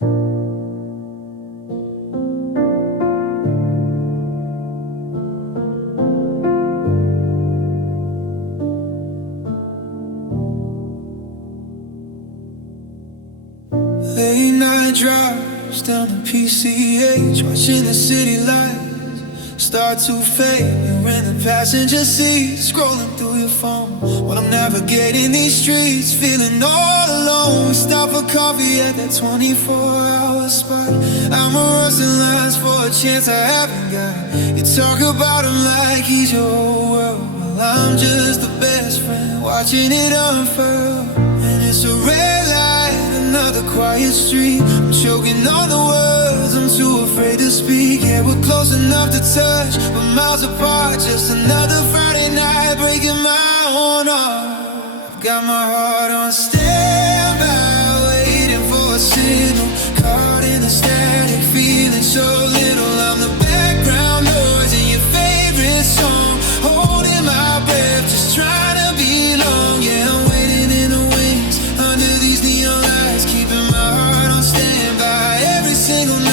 Late night drives down to PCH, watching the city lights start to fade. You're in the passenger seat, scrolling through your phone while I'm navigating these streets, feeling all alone. We stop for coffee at that 24-hour spot. I'm a rusting lines for a chance I haven't got. You talk about him like he's your whole world. Well, I'm just the best friend watching it unfurl. And it's a red light, another quiet street. I'm choking on the words, I'm too afraid to speak. Yeah, we're close enough to touch, but miles apart. Just another Friday night, breaking my own heart. I've got my heart on standby, waiting for a signal. Caught in the static, feeling so little. I'm the background noise in your favorite song, holding my breath, just trying to belong. Yeah, I'm waiting in the wings under these neon lights, keeping my heart on standby every single night.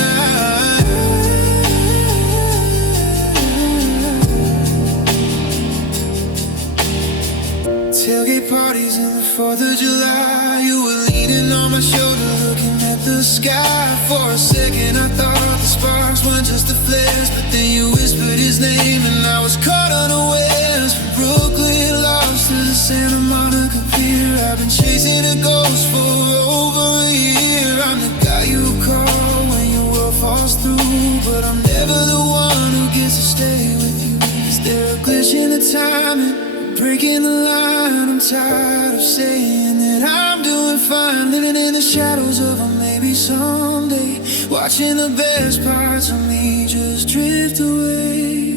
Tailgate parties in the 4th of July. You were leaning on my shoulder, looking at the sky. For a second I thought the sparks weren't just the flares, but then you whispered his name and I was caught unawares. From Brooklyn lost to the Santa Monica Pier, I've been chasing a ghost for over a year. I'm the guy you call when your world falls through, but I'm never the one who gets to stay with you. Is there a glitch in the timing? Breaking the line, I'm tired of saying that I'm doing fine, living in the shadows of a maybe someday, watching the best parts of me just drift away.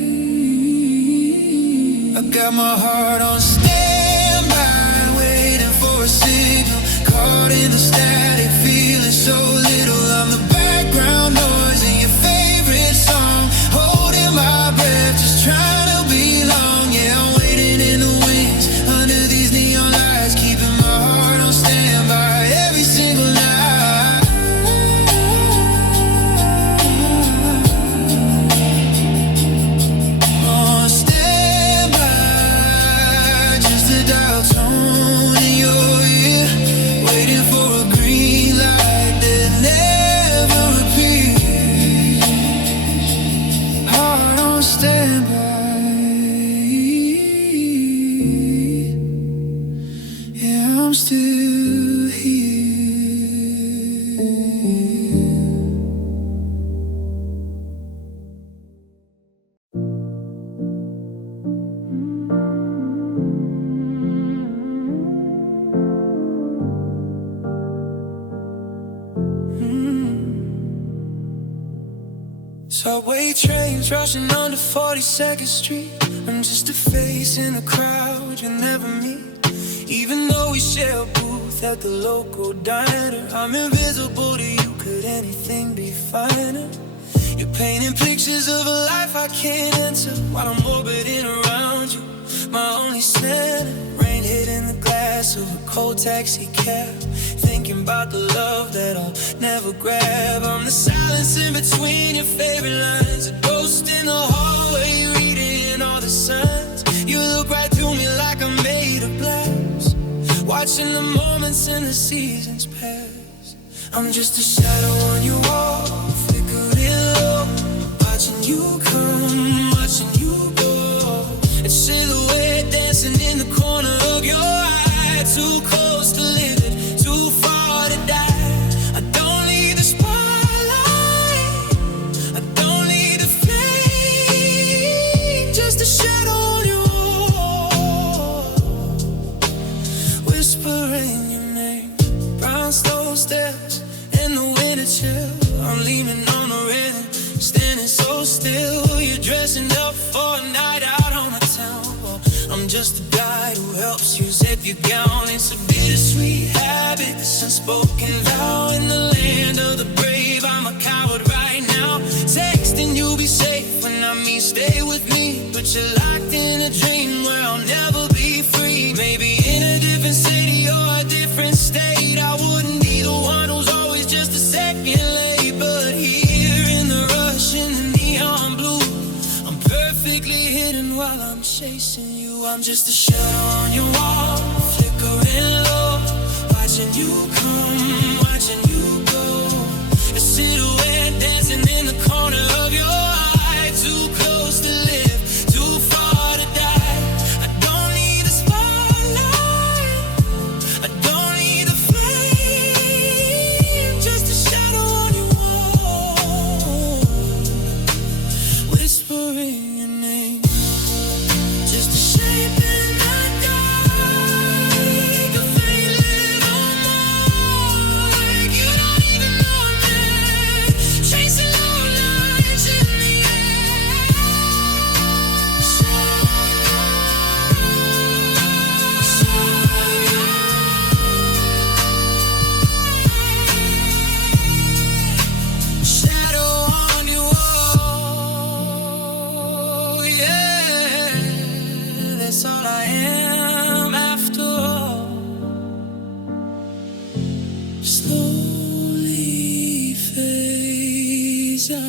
I got my heart on standby, waiting for a signal. Caught in the static, feeling so little. I'm the background noise in your favorite song, holding my breath, just trying to belong. Yeah, I'm waiting in the wings under these neon lights, keeping my heart on standby every single night. On standby, just a dial tone in your ear, waiting for a green light that never appears. Heart on standby. Yeah, I'm still here. Subway trains rushing under 42nd Street. I'm just a face in a crowd you'll never meet. Even though we share a booth at the local diner, I'm invisible to you, could anything be finer? You're painting pictures of a life I can't enter, while I'm orbiting around you, my only center. Rain hitting the glass of a cold taxi cab, thinking about the love that I'll never grab. I'm the silence in between your favorite lines, a ghost in the hallway reading all the signs. You look right through me like I'm made of glass, watching the moments and the seasons pass. I'm just a shadow on your wall, flickered in low, watching you come, watching you go. A silhouette dancing in the corner of your eye, too close to live it, too far to die. I don't need the spotlight, I don't need the flame, just a shadow on your wall, whispering your name. Brown slow steps in the winter chill, I'm leaning on the railing, standing so still. You're dressing up for a night out on the town. Well, I'm just a guy who helps you zip your gown. It's a bittersweet habit, this unspoken vow. In the land of the brave, I'm a coward right now. Texting you'll be safe when I mean stay with me, but you're locked in a dream where I'll never be free. Maybe in a different city or a different state, I wouldn't be the one who's always just a second I'm just a shadow on your wall, flickering low, watching you come, watching you go. A silhouette dancing in the corner of your eye. Too close to live, too far to die. I don't need the spotlight, I don't need the flame, just a shadow on your wall, whispering your name. Just a shape in the dark, a faint little mark. You don't even know I'm there, chasing low lights in the air. Shadow on your wall, yeah. That's all I am after all. Slowly fades out.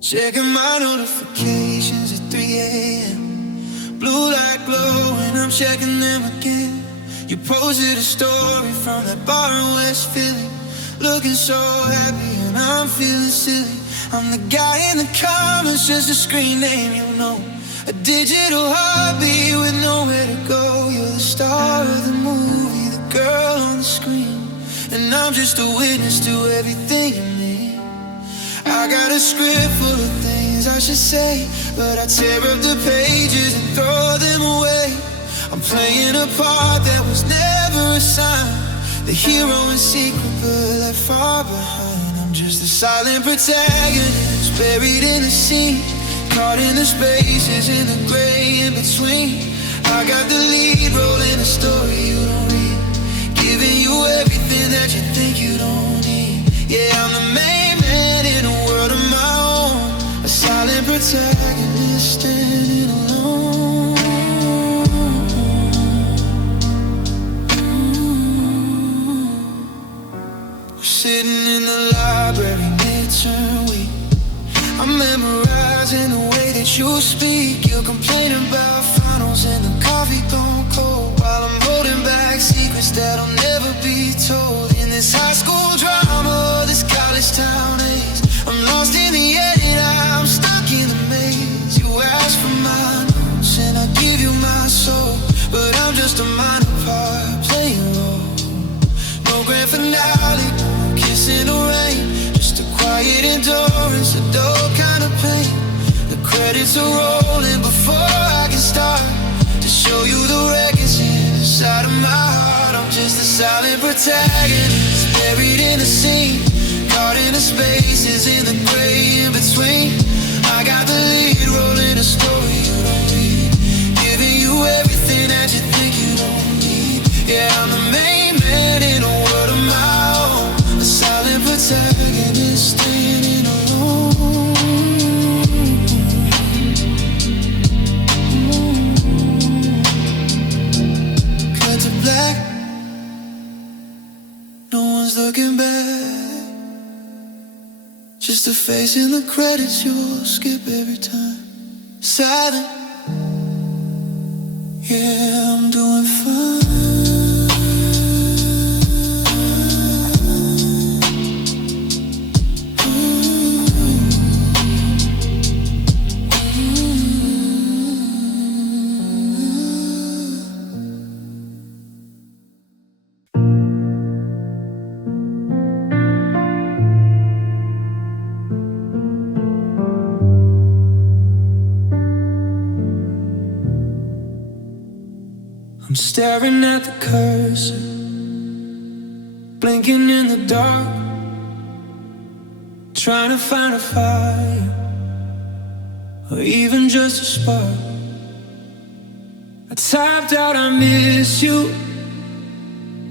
Checking my notifications at 3 a.m. Blue light glowing, I'm checking them again. You posted a story from that bar in West Philly, looking so happy and I'm feeling silly. I'm the guy in the comments, just a screen name you know. A digital heartbeat with nowhere to go. You're the star of the movie, the girl on the screen, and I'm just a witness to everything you mean. I got a script full of things I should say, but I tear up the pages and throw them away. I'm playing a part that was never assigned, the hero in secret but left far behind. I'm just a silent protagonist, buried in the scene, caught in the spaces, in the gray in between. I got the lead role in a story you don't read, giving you everything that you think you don't need. Yeah, I'm the main man in a world of my own, a silent protagonist standing alone. We're sitting in the library midterm week, I'm memorizing the way that you speak. You're complaining about finals and the coffee gone cold, while I'm holding back secrets that'll never be told. In this high school drama, this college town haze, I'm lost in the edit, I'm stuck in the maze. You ask for my notes and I give you my soul, but I'm just a minor part playing role. No grand finale, no kiss in the rain, just a quiet endurance, a dull kind of pain. The credits are rolling before I can start to show you the records inside of my heart. I'm just a silent protagonist, buried in the scene, caught in the spaces, in the gray in between. I got the lead role in a story you don't read, giving you everything that you think you don't need. Yeah, I'm the main man in a world of my own, a silent protagonist standing alone. Cut to black, no one's looking back, just a face in the credits you'll skip every time. Silent, yeah, I'm doing fine. I'm staring at the cursor, blinking in the dark, trying to find a fire, or even just a spark. I tapped out, I miss you,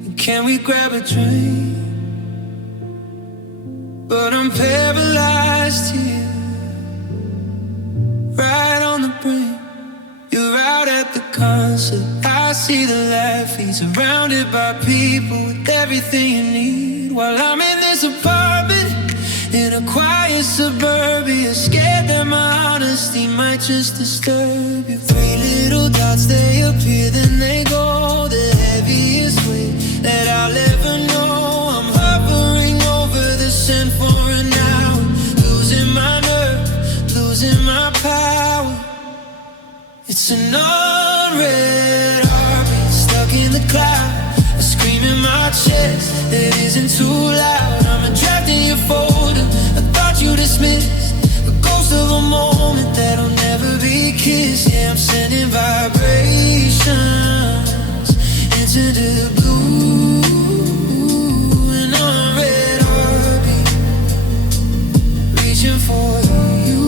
and can we grab a drink? But I'm paralyzed here, right on the brink. You're out at the concert, I see the light fade, surrounded by people with everything you need. While I'm in this apartment in a quiet suburbia, scared that my honesty might just disturb you. Three little dots, they appear, then they go. The heaviest weight that I'll ever know. I'm hovering over the sand for an hour, losing my nerve, losing my power. It's an unread heartbeat stuck in the cloud, a scream in my chest that isn't too loud. I'm a draft in your folder, a thought you dismissed, a ghost of a moment that'll never be kissed. Yeah, I'm sending vibrations into the blue. An unread heartbeat, reaching for you.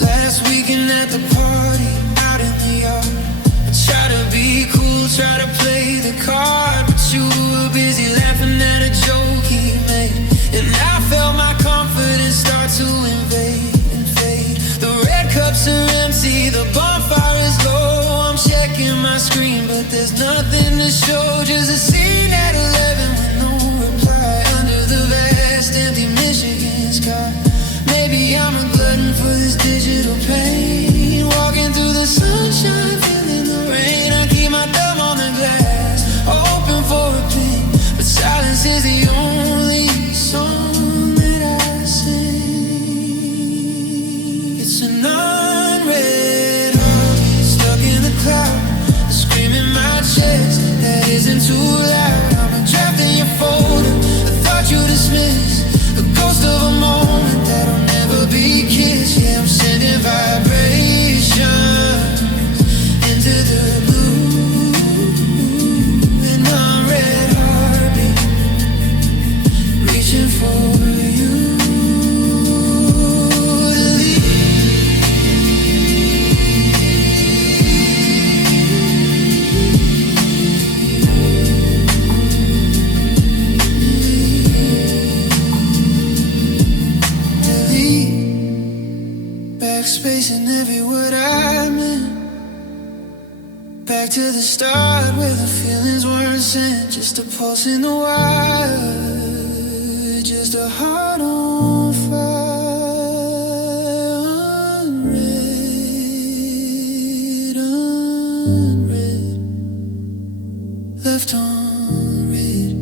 Last weekend at the party, out in the yard, I tried to be cool, try to play the card, but you were busy laughing at a joke he made. And I felt my confidence start to invade and fade. The red cups are empty, the bonfire is low. I'm checking my screen, but there's nothing to show. Just a scene at 11 with no reply, under the vast empty Michigan sky. Maybe I'm a glutton for this digital pain, walking through the sunshine, feeling the rain. I keep my thumb on the glass, open for a ping, but silence is the only song that I sing. It's an unread heartbeat stuck in the cloud, a scream in my chest that isn't too loud. I'm a draft in your folder, a thought you dismissed, a ghost of a moment that'll never be kissed. Yeah, I'm sending vibrations into the blue. An unread heartbeat, reaching for you. Backspacing every word I'm in, back to the start where the feelings weren't sent. Just a pulse in the wire, just a heart on fire. Unread, unread, left unread.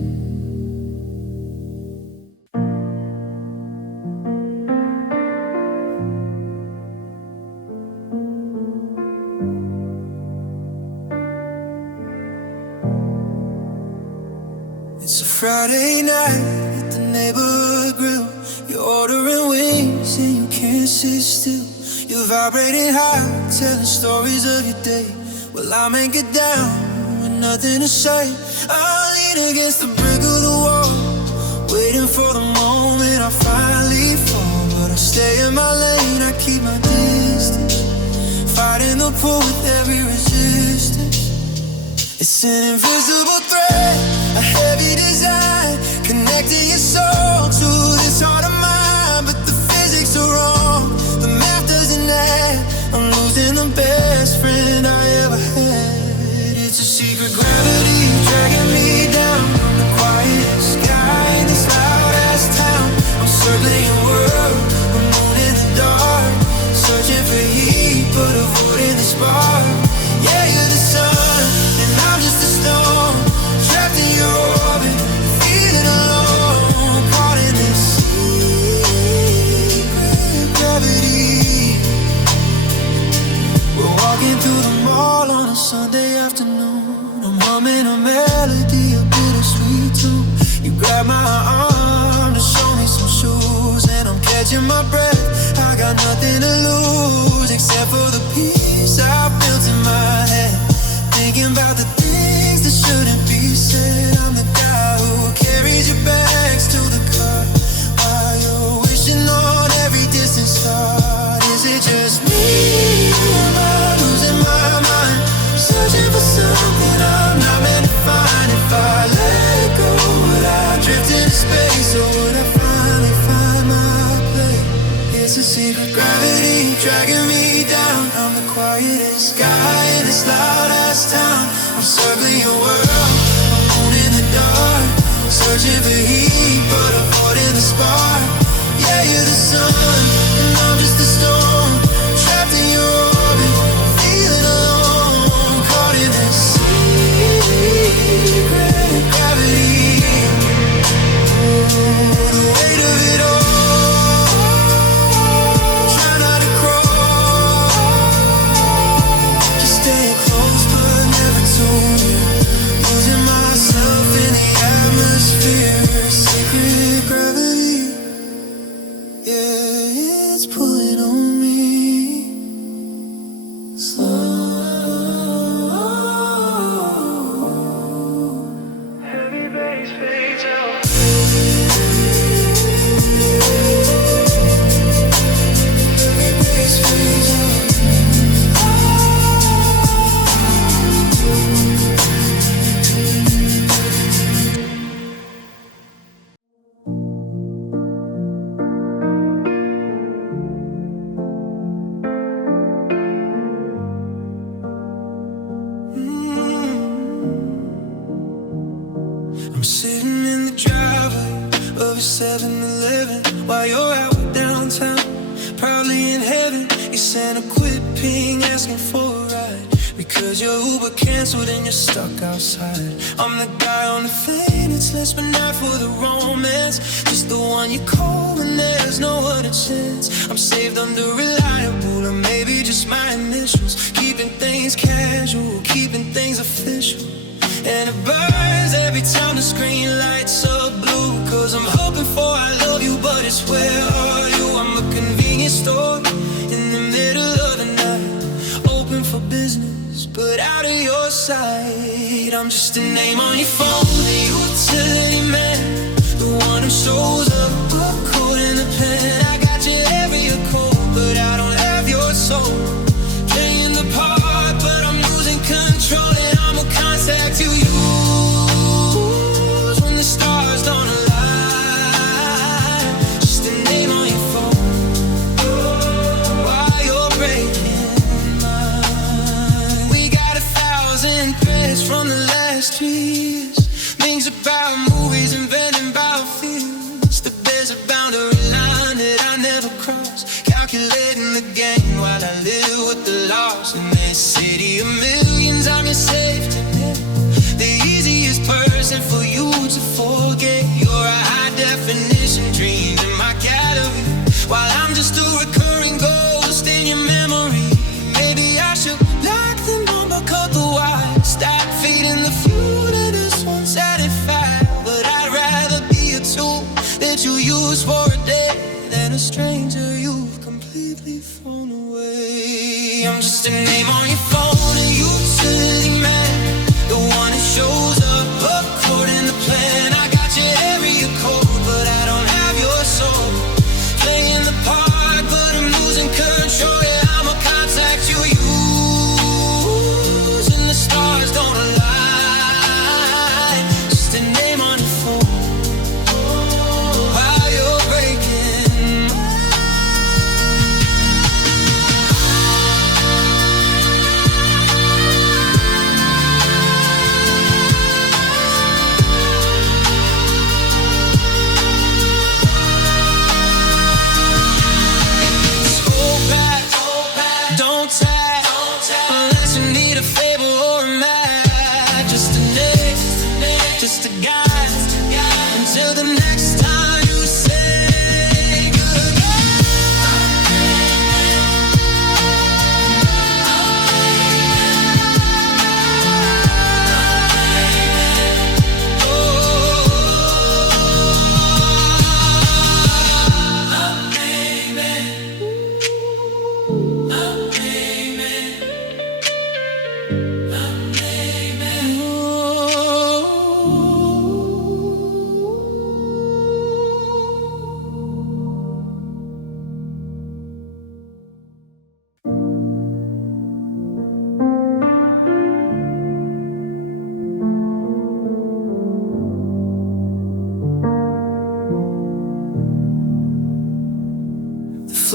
It's a Friday night at the neighborhood grill. You're ordering wings and you can't sit still. You're vibrating high, telling stories of your day. Well, I make it down with nothing to say. I lean against the brick of the wall, waiting for the moment I finally fall. But I stay in my lane, I keep my distance, fighting the pull with every resistance. It's an invisible thread, a heavy design, connecting your soul to this heart of mine. But the physics are wrong, the math doesn't add. I'm losing the best friend I ever had. It's a secret gravity dragging me down from the quiet sky in this loud ass town. I'm circling your world, the moon in the dark, searching for heat, but avoiding the spark. Yeah, you're the sun, and I'm just a stone, trapped in your orbit, feeling alone, caught in this secret gravity. We're walking through the mall on a Sunday afternoon. I'm humming a melody, a bittersweet tune. You grab my arm to show me some shoes, and I'm catching my breath. I got nothing to lose except for the peace I built in my head, thinking about the things that shouldn't be said. I'm the guy who carries your bags to the car while you're wishing on every distant star. Is it just me, or am I losing my mind, searching for something I'm not meant to find? If I let go, would I drift into space, or would I finally find my place? It's a secret gravity dragging me down. I'm the quietest guy in this loud ass town. searching for heat, but avoiding the spark. Yeah, you're the sun, and I'm just a storm, trapped in your orbit, feeling alone, caught in this secret gravity. The weight of it all, try not to crawl, just staying close but never too near, losing myself in the atmosphere. Secret gravity, yeah, it's pulling on me slow. Heavy bass fades out. I'm sitting in the driveway of a 7-Eleven while you're out downtown, probably in heaven. You sent a quick ping asking for a ride because your Uber canceled and you're stuck outside. I'm the guy on the plane, it's less but not for the romance, just the one you call when there's no other chance. I'm saved under reliable, or maybe just my initials, keeping things casual, keeping things official. And it burns every time the screen lights up blue, cause I'm hoping for I love you, but it's where are you? I'm a convenience store in the middle of the night, open for business, but out of your sight. I'm just a name on your phone, the utility man, the one who shows up, a code in the pen. I got your area code, but I don't have your soul. Playing the part, but I'm losing control, and I'ma contact you. Use when the stars don't align. Just a name on your phone while you're breaking mine. We got 1,000 threads from the last 3 years, things about movies and vending battlefields. But there's a boundary line that I never cross, calculating the gain while I live with the loss. In this city of millions, I'm your safety net, the easiest person for you to forget. You're a high-definition dream in my gallery, while I'm just a recurring ghost in your memory. Maybe I should lock the number, cut the wire, stop feeding the fuel to this one satisfied. But I'd rather be a tool that you use for a day than a stranger you've completely thrown away. I'm just a name on your phone, a utility man, the one that shows up according to plan. I got your area code, but I don't have your soul. Playing the part, but I'm losing control. Yeah, I'ma contact you. Use and the stars don't align. Just a name on your phone while you're breaking mine. Don't tag, unless you need a favor or a match. Just a name, just a guide, until the next time you say goodbye.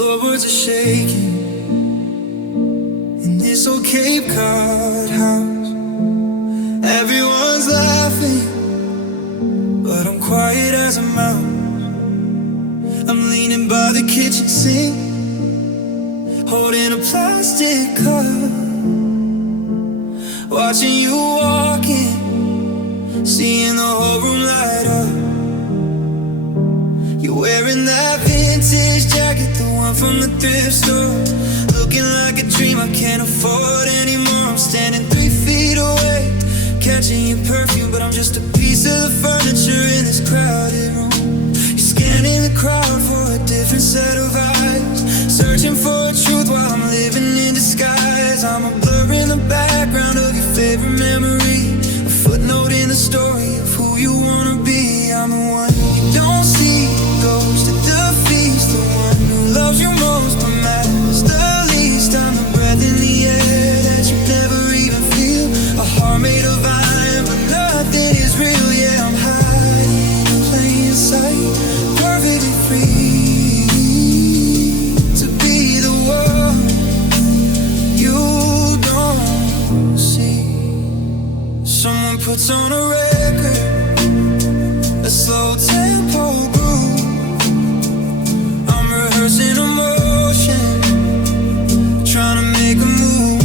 Floorboards are shaking in this old Cape Cod house. Everyone's laughing, but I'm quiet. as a mouse. I'm leaning by the kitchen sink, holding a plastic cup, watching you walk in, seeing the whole room light up. You're wearing that vintage jacket, the one from the thrift store, looking like a dream I can't afford anymore. I'm standing 3 feet away, catching your perfume, but I'm just a piece of the furniture in this crowded room. You're scanning the crowd for a different set of eyes, searching for a truth while I'm living in disguise. I'm a blur in the background of your favorite memory, a footnote in the story of who you wanna be. I'm the one you don't see, ghost at the feast, the one who loves you most but matters the least. I'm the breath in the air that you never even feel, a heart made of iron but nothing is real. Yeah, I'm hiding in plain sight, perfectly free to be the one you don't see. Someone puts on a record, a slow tempo groove. I'm rehearsing emotion, trying to make a move,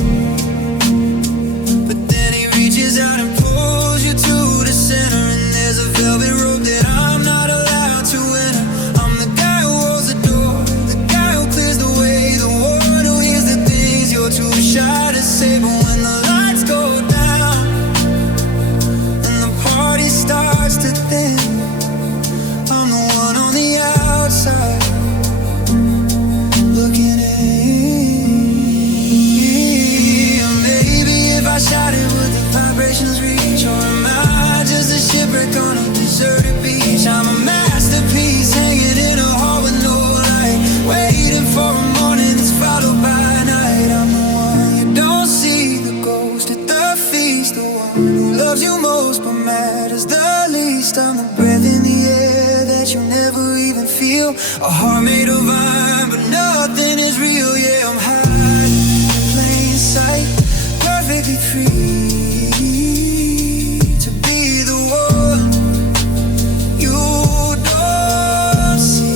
but then he reaches out and pulls you to the center, and there's a velvet rope that I'm not allowed to enter. I'm the guy who holds the door, the guy who clears the way, the one who hears the things you're too shy to say. But when the lights go down and the party starts to thin, I'm the one on the outside looking in. Maybe if I shot it, would the vibrations reach? Or am I just a shipwreck on a deserted beach? I'm a masterpiece hanging in a hall with no light, waiting for a morning that's followed by night. I'm the one you don't see, the ghost at the feast, the one who loves you most but matters the least. I'm the breath in the air that you never even feel, a heart made of iron but nothing is real. Yeah, I'm hiding in plain sight, perfectly free to be the one you don't see.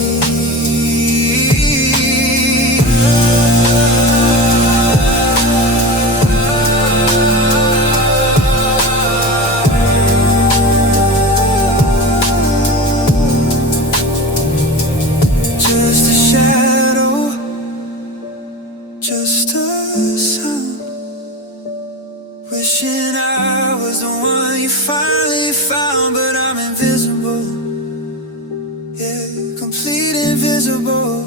Just a shadow, just a sound, wishing I was the one you finally found. But I'm invisible, yeah, complete invisible.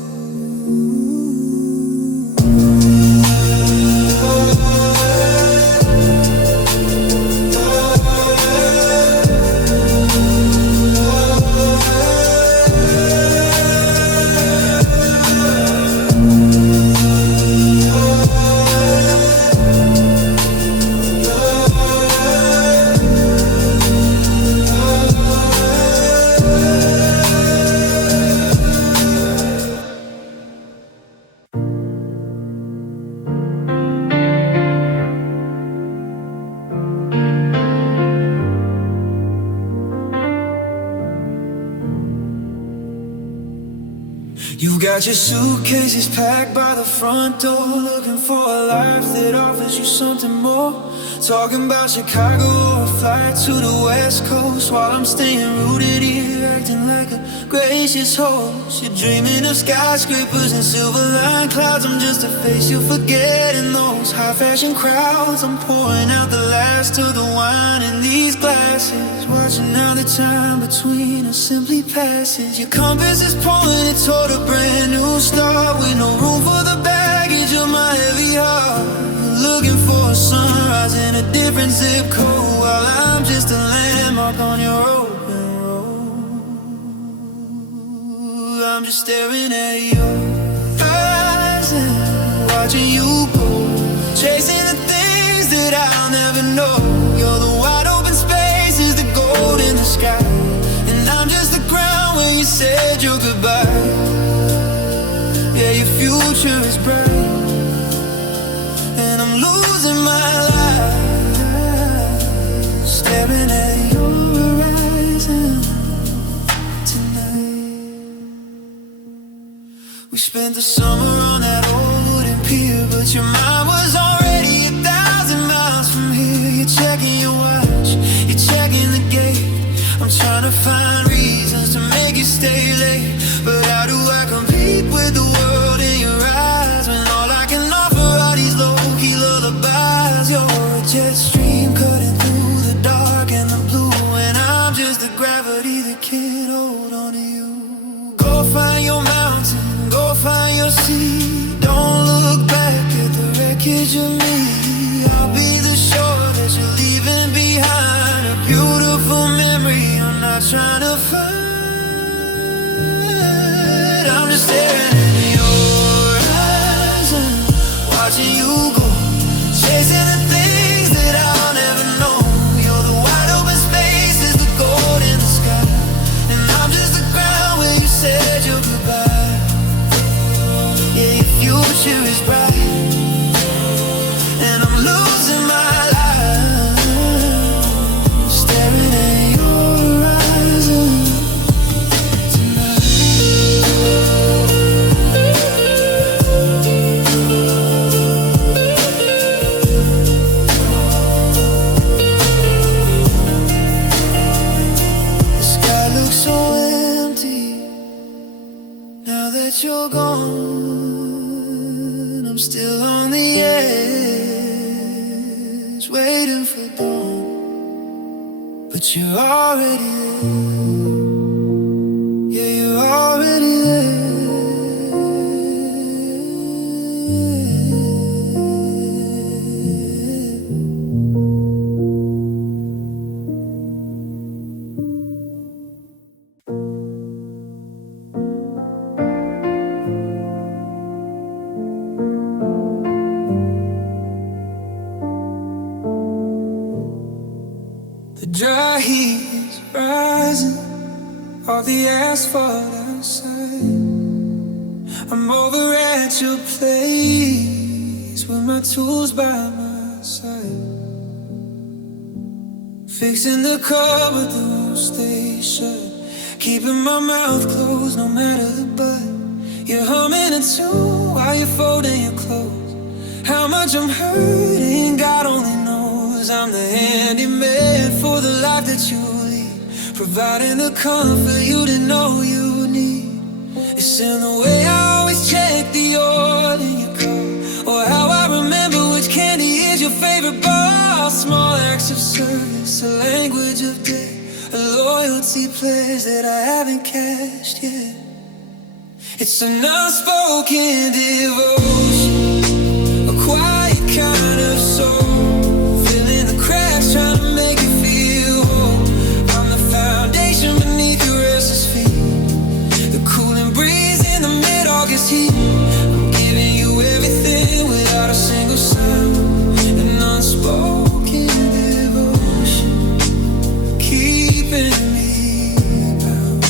You got your suitcases packed by the front door, looking for a life that offers you something more. Talking about Chicago or a flight to the West Coast, while I'm staying rooted here, acting like a gracious host. You're dreaming of skyscrapers and silver-lined clouds. I'm just a face you'll forget in those high-fashion crowds. I'm pouring out the last of the wine in these glasses, watching now the time between us simply passes. Your compass is pointed toward a brand new start, with no room for the baggage of my heavy heart. You're looking for a sunrise in a different zip code, while I'm just a landmark on your open road. I'm just staring at your eyes and watching you go, chasing the things that I'll never know. You're the wide open spaces, the gold in the sky, and I'm just the ground where you said your goodbye. Yeah, your future is bright, and I'm losing my life, staring at your horizon We spent the summer on that old wooden pier, but your mind was already 1,000 miles from here. You're checking your watch, you're checking the gate. I'm trying to find reasons to make you stay late, but how do I compete with the world in your eyes when all I can offer are these low-key lullabies? You're a jet stream cutting through the dark and the blue, and I'm just the gravity that can't hold on to you. Go find your mountain, go find your sea. Don't look back at the wreckage of me. I'll be the shore that you're leaving behind, a beautiful memory I'm not trying to find. I'm just staring into your eyes and watching you go, chasing the things that I'll never know. You're the wide open spaces, the gold in the sky, and I'm just the ground where you said your goodbye. Yeah, your future is bright, and I'm losing my life, staring at your horizon tonight. The sky looks so empty now that you're gone. I'm still on the edge, waiting for dawn, but you're already there. Yeah, you're already there. The dry heat is rising off the asphalt outside. I'm over at your place with my tools by my side, fixing the cupboard that won't stay shut, keeping my mouth closed no matter the but. You're humming a tune while you're folding your clothes. How much I'm hurting, God only knows. I'm the handyman for the life that you lead, providing the comfort you didn't know you need. It's in the way I always check the oil in your car, or how I remember which candy is your favorite bar. Small acts of service, a language of day, a loyalty pledge that I haven't cashed yet. It's an unspoken devotion, a quiet kind of soul, filling the cracks, trying to make it feel whole. I'm the foundation beneath your restless feet, the cooling breeze in the mid-August heat. I'm giving you everything without a single sound, an unspoken devotion, keeping me bound.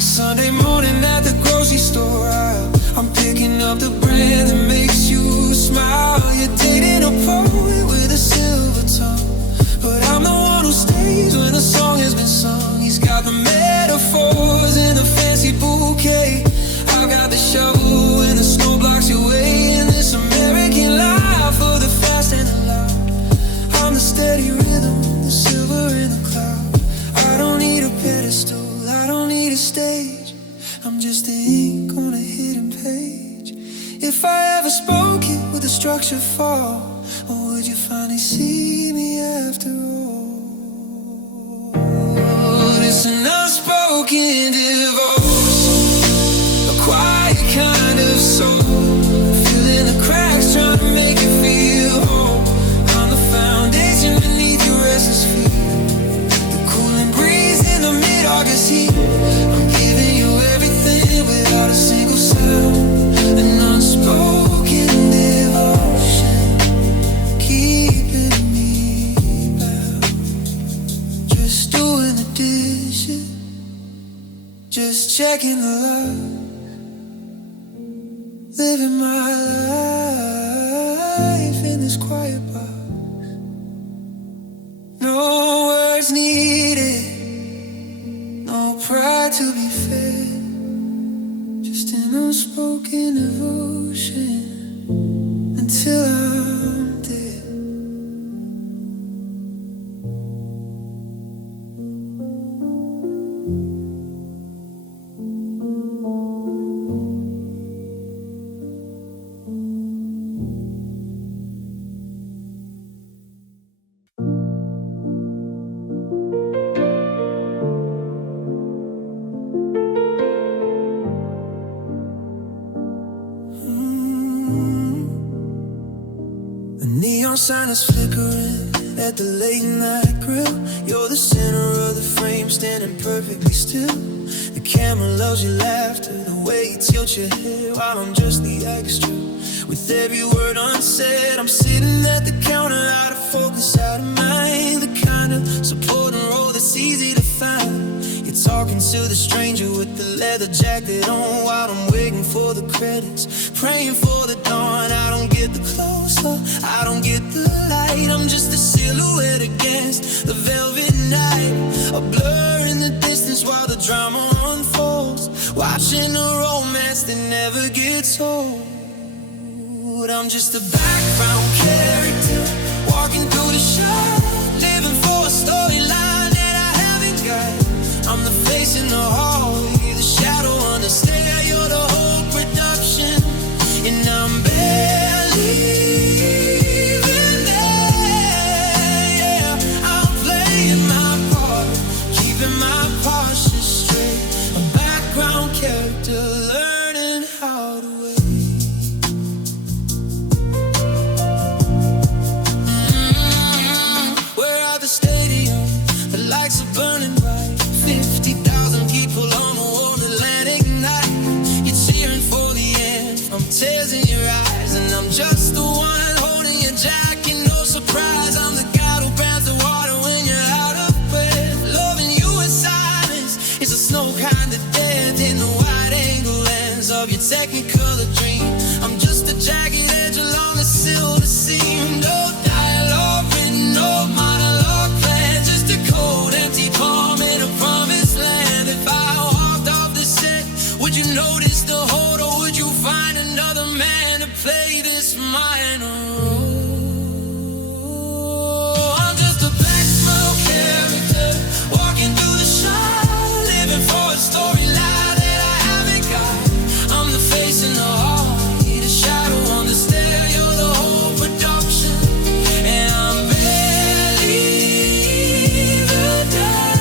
Sunday morning at the grocery store aisle, I'm picking up the brand that makes you smile. You're dating a poet with a silver tongue, but I'm the one who stays when the song has been sung. He's got the metaphors in a fancy bouquet. I've got the shovel when the snow blocks your way. In this American life for the fast and the loud, I'm the steady rhythm, the silver in the cloud. I don't need a pedestal, I don't need a stage, I'm just the ink on a hidden page. If I ever spoke it, would the structure fall, or would you finally see me after all? It's an unspoken devotion, a quiet kind of soul, filling the cracks, trying to make it feel whole. I'm the foundation beneath your restless feet, the cooling breeze in the mid-August heat. I'm giving you everything without a single sound, an unspoken devotion, keeping me bound. Just doing the dishes, just checking the light, living my life in this quiet box. No words needed, no pride to be fed, sign is flickering at the late night grill. You're the center of the frame, standing perfectly still. The camera loves your laughter, the way you tilt your head, while I'm just the extra. With every word unsaid, I'm sitting at the counter, out of focus, out of mind. The kind of supporting role that's easy to find. You're talking to the stranger with the leather jacket on, while I'm waiting for the credits, praying for the dawn. I don't get the close-up, I don't get the light. I'm just a silhouette against the velvet night, a blur in the distance while the drama unfolds, watching a romance that never gets old. I'm just a background character, walking through the show, living for a storyline that I haven't got. I'm the face in the hallway, the shadow on the stair. You're the whole production, and I'm barely even there. Yeah, I'm playing my part, keeping my posture straight. A background character, learning how to wait. Burning bright, 50,000 people on a warm Atlantic night. You're cheering for the end from tears in your eyes, and I'm just the one holding your jacket, no surprise. I'm the guy who grabs the water when you're out of breath. Loving you in silence, it's a snow kind of death in the wide angle lens of your technicolor dream. I'm just a jagged edge along a silver seam. No dialogue written, no monologue planned, just a cold empty palm in a promised land. If I walked off the set, would you notice the hold, or would you find another man to play this minor role? I'm just a background character, walking through the shine, living for a storyline that I haven't got. I'm the face in the hall, the shadow on the stair. You're the whole production, and I'm barely even there.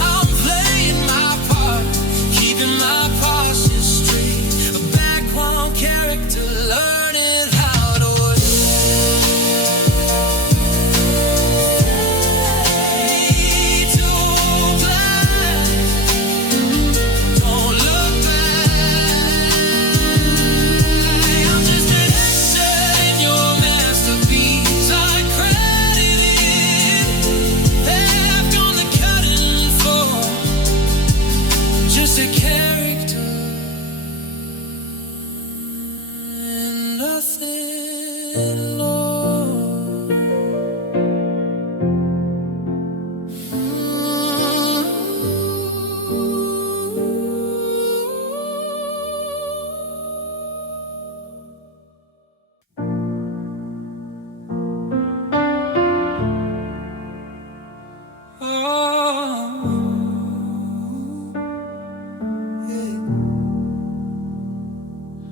I'm playing my part, keeping my posture straight. A background character, learning how to wait. Too blind, don't look back. I'm just an asset in your masterpiece, uncredited, left on the cutting floor. Just a character, and nothing more.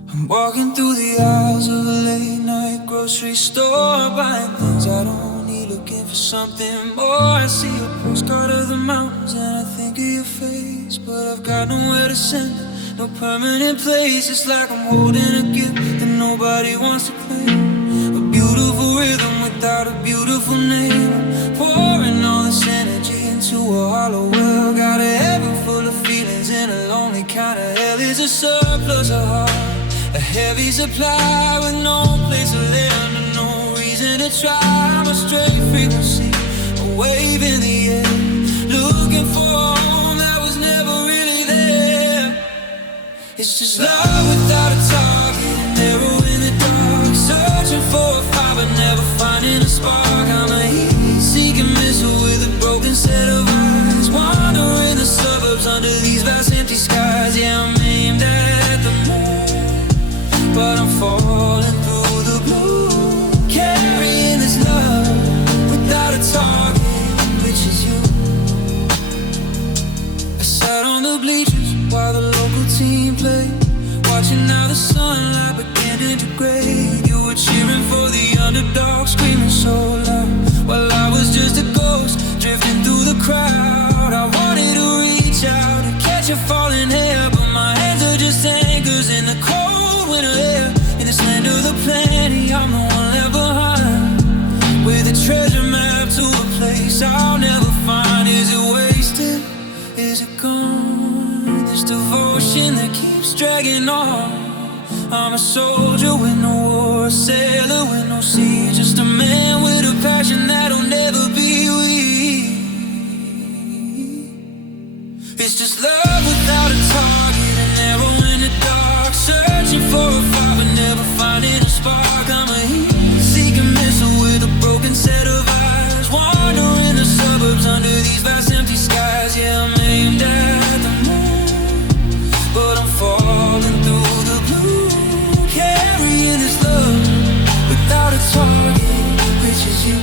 I'm walking through the aisles of a late night grocery store, buying things I don't need, looking for something more. I see a postcard of the mountains and I think of your face, but I've got nowhere to send it, no permanent place. It's like I'm holding a gift that nobody wants to claim, a beautiful rhythm without a beautiful name. Pouring all this energy into a hollow well, got a heaven full of feelings and a lonely kind of hell. Is a surplus of heart, a heavy supply with no place to land and no reason to try. I'm a straight frequency, a wave in the air, looking for a home that was never really there. It's just love without a target, an arrow in the dark, searching for a fire but never finding a spark. I'm a heat-seeking missile with a broken set of eyes, wandering the suburbs under these vast empty skies. Yeah, I'm aimed at the moon, but I'm falling through the blue, carrying this love without a target, which is you. I sat on the bleachers while the local team played, watching how the sunlight began to degrade. You were cheering for the underdog, screaming so loud, while I was just a ghost drifting through the crowd. I wanted to reach out and catch a falling hair, but my hands are just anchors in the cold winter air. In this land of the plenty, I'm the one left on. This devotion that keeps dragging on. I'm a soldier with no war, a sailor with no sea, just a man with a passion that'll never be weak. It's just love without a target, an arrow in the dark, searching for a fire but never finding a spark. I'm a heat-seeking missile with a broken set of eyes, wandering the suburbs under these vast empty skies. Yeah, I'm aimed at the moon, but I'm falling through the blue, carrying this love without a target, which is you.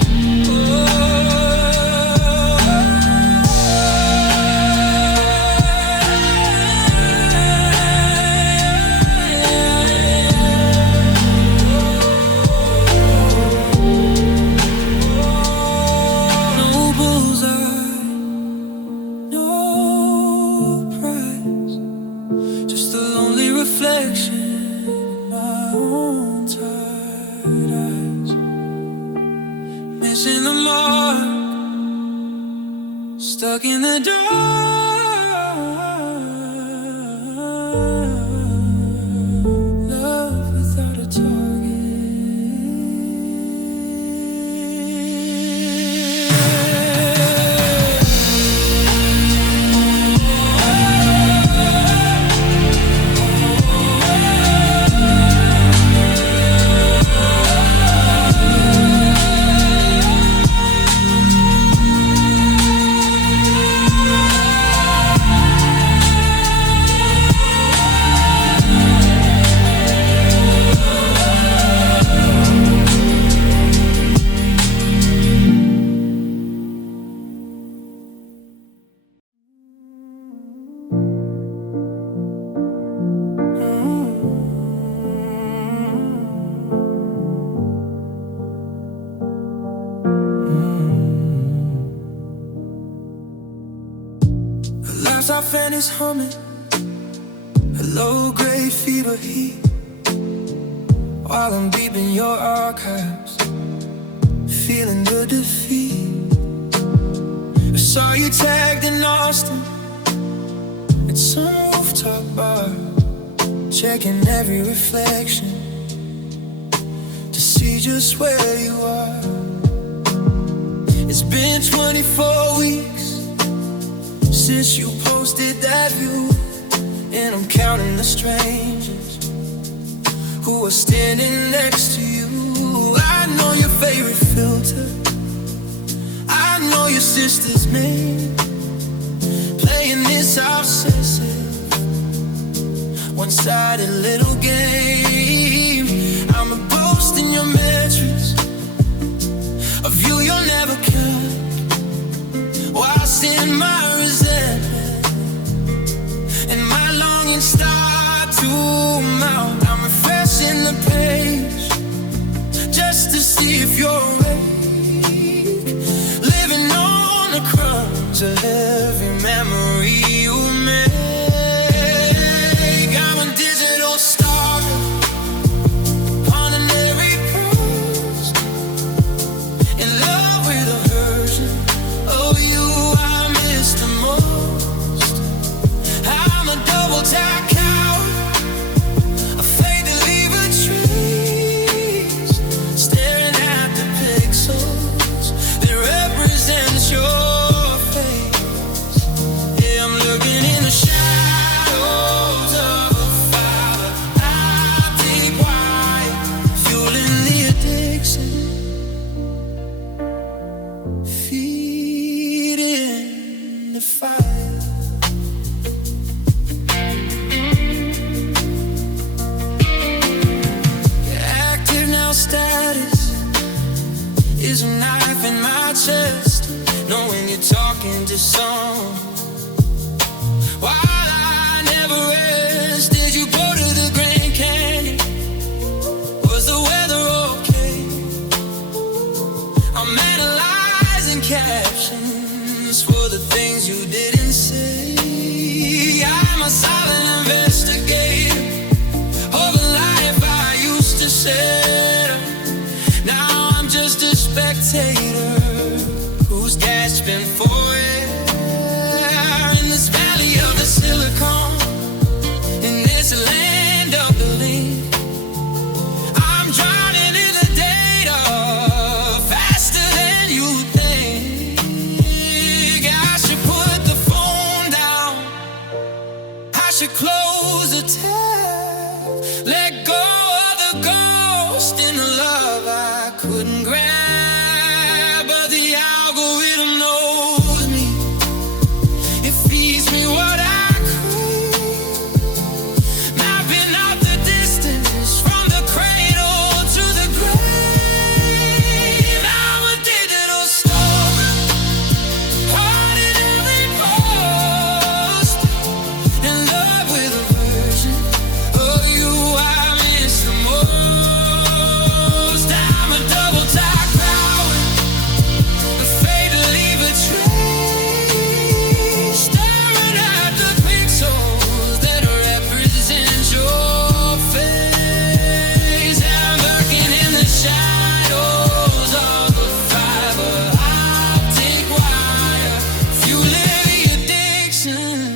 Stuck in the dark, love without a Our fan is humming, a low-grade fever heat, while I'm deep in your archives, feeling the defeat. I saw you tagged in Austin at some rooftop bar, checking every reflection to see just where you are. It's been 24 weeks since you posted that view, and I'm counting the strangers who are standing next to you. I know your favorite filter, I know your sister's name, playing this obsessive, one-sided little game. I'm a ghost in your mattress, a view you'll never cut, whilst in my resentment and my longing start to mount. I'm refreshing the page just to see if you're awake, living on the crumbs of every memory you make. I'm a digital stalker, pawning every post, in love with a version of you I miss the most. I'm a double-tap coward, afraid to leave a trace, staring at the pixels that represent your face. Yeah, I'm looking in the shadows of a fire, I'm deep white, fueling the addiction, feeding the fire. Your active now status is a knife in my chest, knowing you're talking to someone while I never rest. Did you go to the Grand Canyon? Was the weather okay? I'm analyzing captions for the things you didn't say. I'm a silent investigator of a life I used to share. Now I'm just a spectator who's gasping for air in this valley should close the tab, let go of the ghost in the love I couldn't grab. But the algorithm knows me, it feeds me what I crave, mapping out the distance from the cradle to the grave. I'm a digital stalker, caught in every post, in love with a version of you I miss the most. I'm a double tap crowd, afraid to leave a trace, staring at the pixels that represent your face. I'm lurking in the shadows of the fiber optic wire, fueling the addiction,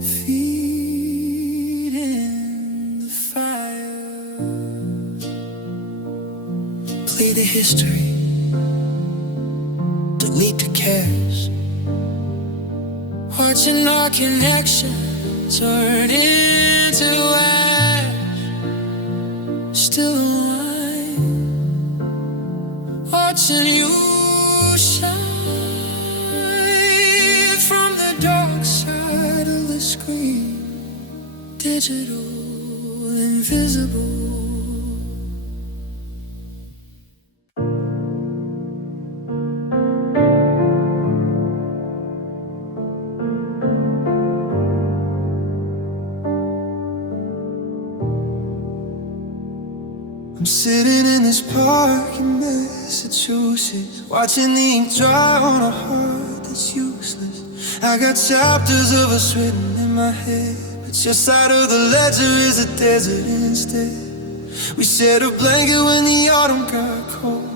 feeding the fire. Play the history, delete the cares, watching our connection turn into ash. Still alive, watching you shine from the dark side of the screen, digital, invisible. I'm sitting in this park in Massachusetts, watching the ink dry on a heart that's useless. I got chapters of us written in my head, but your side of the ledger is a desert instead. We shared a blanket when the autumn got cold,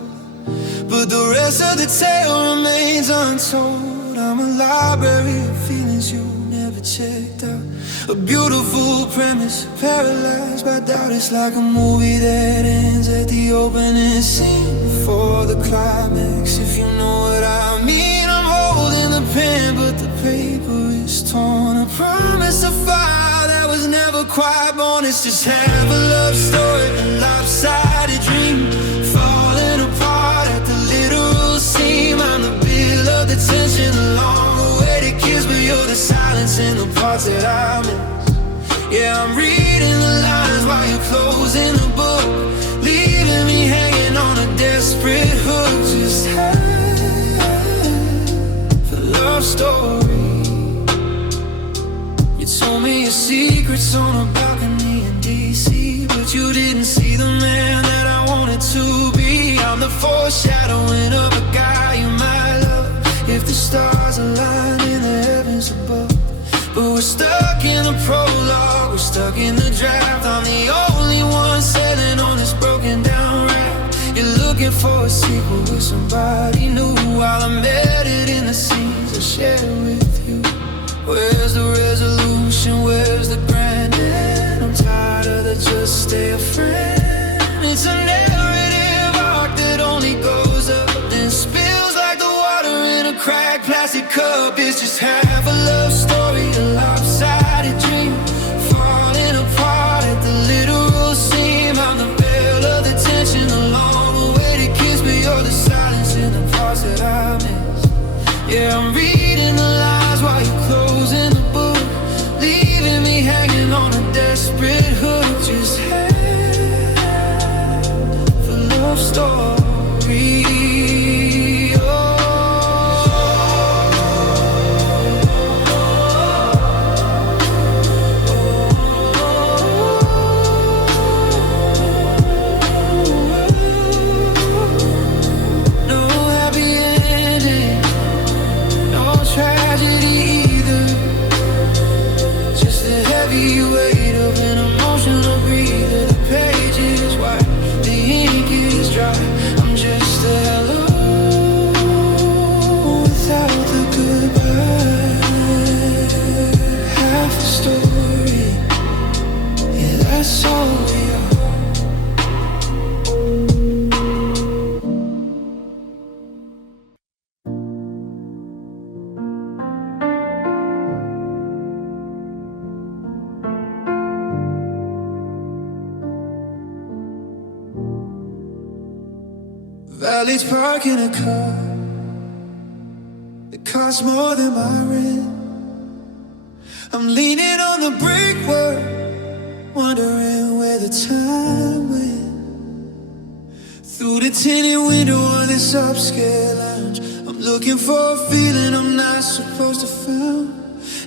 but the rest of the tale remains untold. I'm a library of feelings you never checked out, a beautiful premise, paralyzed by doubt. It's like a movie that ends at the opening scene before the climax, if you know what I mean. I'm holding the pen, but the paper is torn. I promised a fire that was never quite born. It's just half a love story, a lopsided dream, falling apart at the literal seam. I'm the bill of the tension, the long awaited kiss, but you're the silence in the parts that I miss. Yeah, I'm reading the lines while you're closing the book, leaving me hanging on a desperate hook. Just half a love story. You told me your secrets on a balcony in DC, but you didn't see the man that I wanted to be. I'm the foreshadowing of a guy you might love if the stars align in the heavens above. But we're stuck in the prologue, we're stuck in the draft. I'm the only one sailing on this broken down raft. You're looking for a sequel with somebody new, while I'm embedded in the scenes I share with you. Where's the resolution, where's the grand end? I'm tired of the just stay a friend. It's a narrative arc that only goes up, then spills like the water in a cracked plastic cup. It's just half a love story, a lopsided dream, falling apart at the literal seam. I'm the veil of the tension, the long awaited kiss, but you're the silence in the parts that I miss. Yeah, I'm reading the lines while you're closing the book, leaving me hanging on a desperate hook. Just half a love story. valet's parking a car that costs more than my rent. I'm leaning on the brickwork, wondering where the time went. Through the tinted window on this upscale lounge, I'm looking for a feeling I'm not supposed to feel.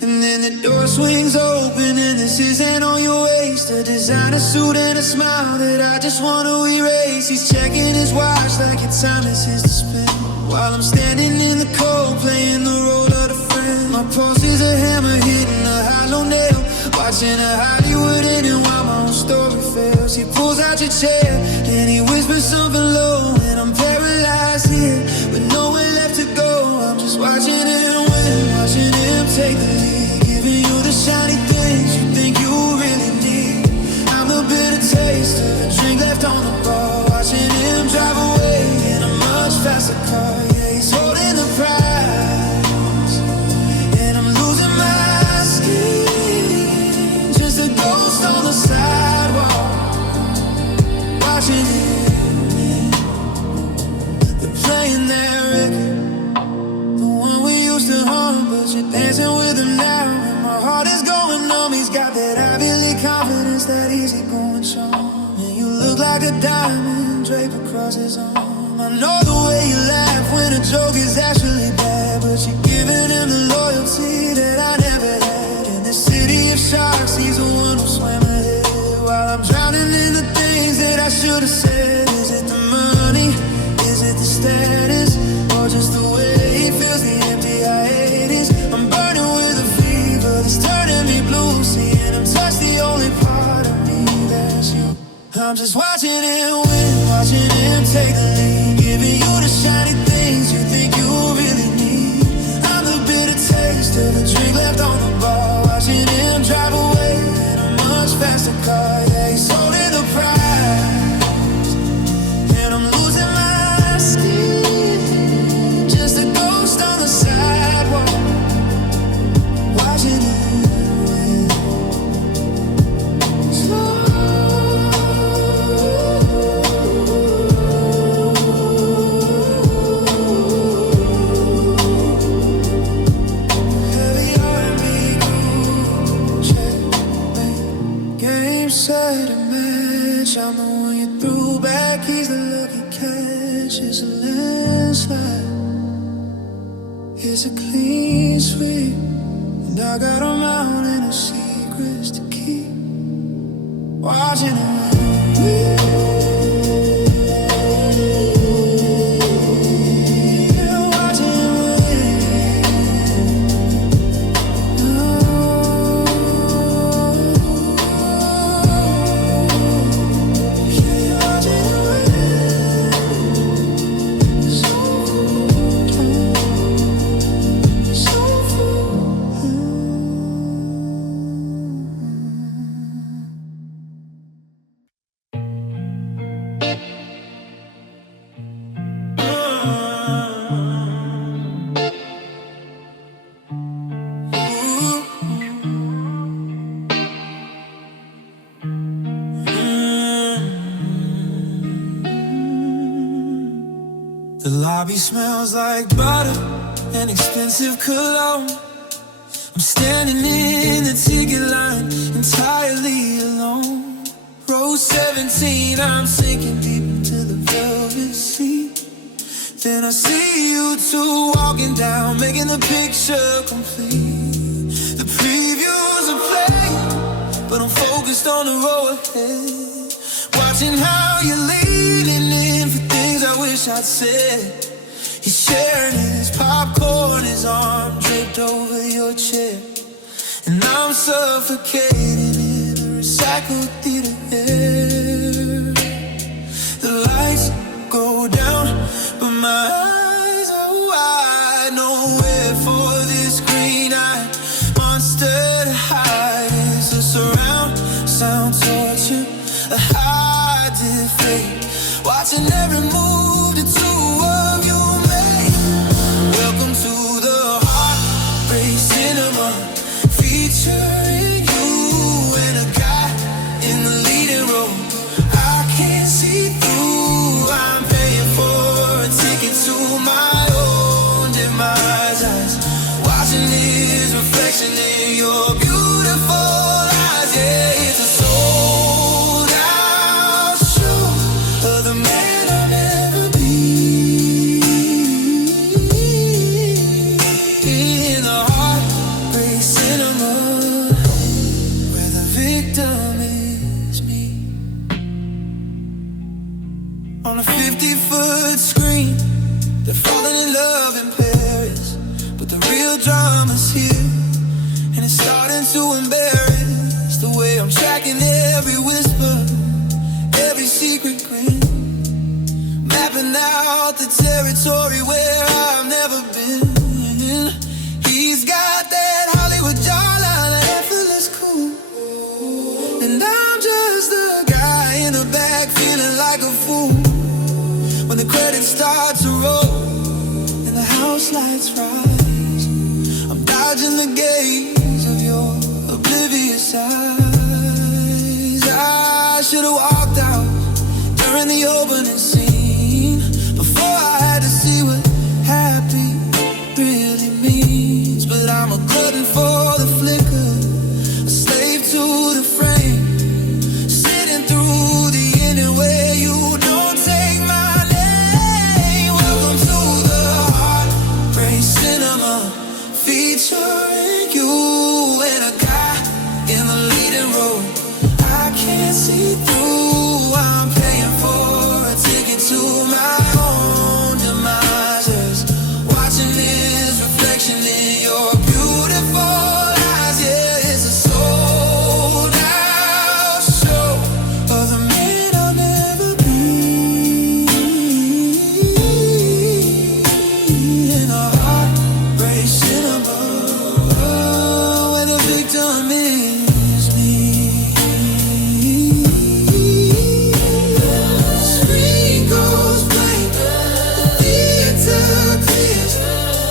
And then the door swings open and this isn't on your waist. A designer suit and a smile that I just want to erase. He's checking his watch like it's time is his to spend, while I'm standing in the cold playing the role of the friend. My pulse is a hammer hitting a hollow nail, watching a Hollywood ending while my own story fails. He pulls out your chair and he whispers something low, and I'm paralyzed here with nowhere left to go. I'm just watching him win, watching him take the lead, giving you the shiny things you think you really need. I'm the bitter taste of a drink left on the bar, watching him drive away in a much faster car. Yeah, he's holding the prize, and I'm losing my skin, just a ghost on the sidewalk, watching him. They're playing that record, the one we used to hum, but you're dancing with him now. And my heart is going numb. He's got that Ivy League confidence, that easy going charm. And you look like a diamond draped across his arm. I know the way you laugh when a joke is actually bad, but you're giving him the loyalty that I never had. In this city of sharks, he's the one who swam ahead, while I'm drowning in the things that I should have said. Is it the money? Is it the status? Or just the way he feels the empty hiatus? I'm burning with a fever that's turning me blue, seeing him touch the only part of me that's you. I'm just watching him win, watching him take the lead, giving you the shiny things you think you really need. I'm the bitter taste of a drink left on the bar, watching him drive away in a much faster car. Yeah, he's holding the prize, and I'm losing my skin, just a ghost on the sidewalk, watching him win. Heavy heartbeat, checkmate. Game, set, and match. I'm the one you threw back. He's the lucky catch. It's a landslide. It's a clean sweep, and I got a mountain of secrets to keep, watching him win. Watching him win. Watching him win. So the lobby smells like butter and expensive cologne. I'm standing in the ticket line entirely alone. Row 17, I'm sinking deep into the velvet seat. Then I see you two walking down, making the picture complete. The previews are playing, but I'm focused on the road ahead, watching how you're leaning in for things I wish I'd said. He's sharing his popcorn, his arm draped over your chair, and I'm suffocating in the recycled theater air. The lights go down, but my eyes are wide. Nowhere for this green-eyed monster to hide. It's a surround sound torture, a high deflate, watching every move the two of you make. Welcome to the Heartbreak Cinema, featuring you and a guy in the leading role. I can't see through, I'm paying for a starting to embarrass the way I'm tracking every whisper, every secret grin, mapping out the territory where I've never been. He's got that Hollywood jawline, that effortless cool, and I'm just the guy in the back feeling like a fool when the credits start to roll and the house lights rise. I'm dodging the gaze of your oblivious eyes. I should have walked out during the opening scene before I had to see what happy really means. But I'm a glutton for the flicker, a slave to the frame, sitting through the ending where you don't take my name. Welcome to the Heartbreak Cinema, featuring you and a guy in the leading role. I can't see through, I'm paying for a ticket to my own demise. Watching this reflection in your beautiful eyes. Yeah, it's a sold out show of the man I'll never be. In a Heartbreak Cinema, where the victim is me. Screen goes blank, the theater clears.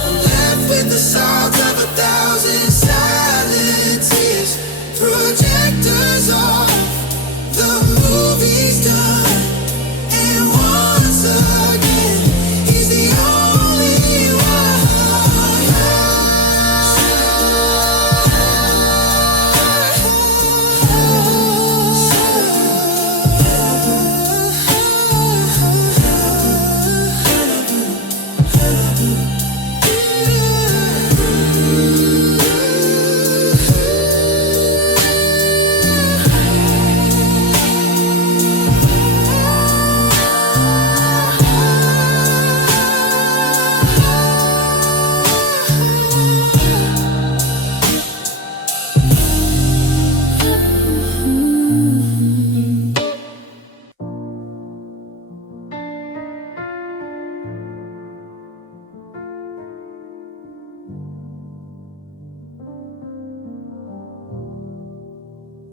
I'm left with the salt of 1,000 silent tears. Projectors off, the movie's done, and once again, he's the only one.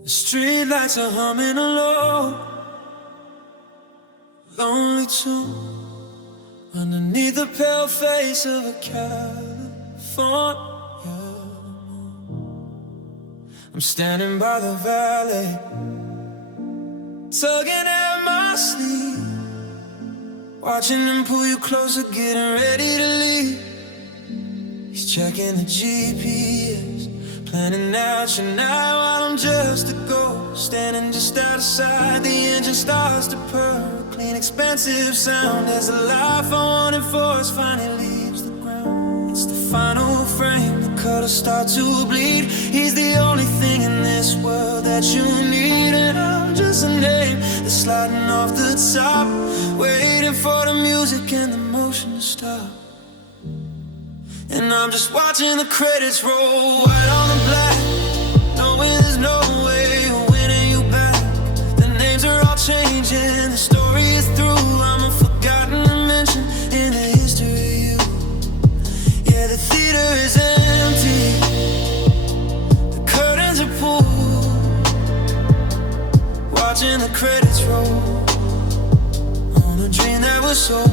The street lights are humming alone, lonely tune underneath the pale face of a California moon. I'm standing by the valley, tugging at my sleeve, watching them pull you closer, getting ready to leave. He's checking the GPS, planning out your night while I'm just a ghost, standing just outside. The engine starts to purr, clean, expensive sound as the life I wanted for us finally leaves the ground. It's the final frame, the colors start to bleed. He's the only thing in this world that you need, and I'm just a name that's sliding off the top, waiting for the music and the motion to stop. And I'm just watching the credits roll, white on the black, knowing there's no way of winning you back. The names are all changing, the story is through. I'm a forgotten mention in the history of you. Yeah, the theater is empty, the curtains are pulled, watching the credits roll on a dream that was sold.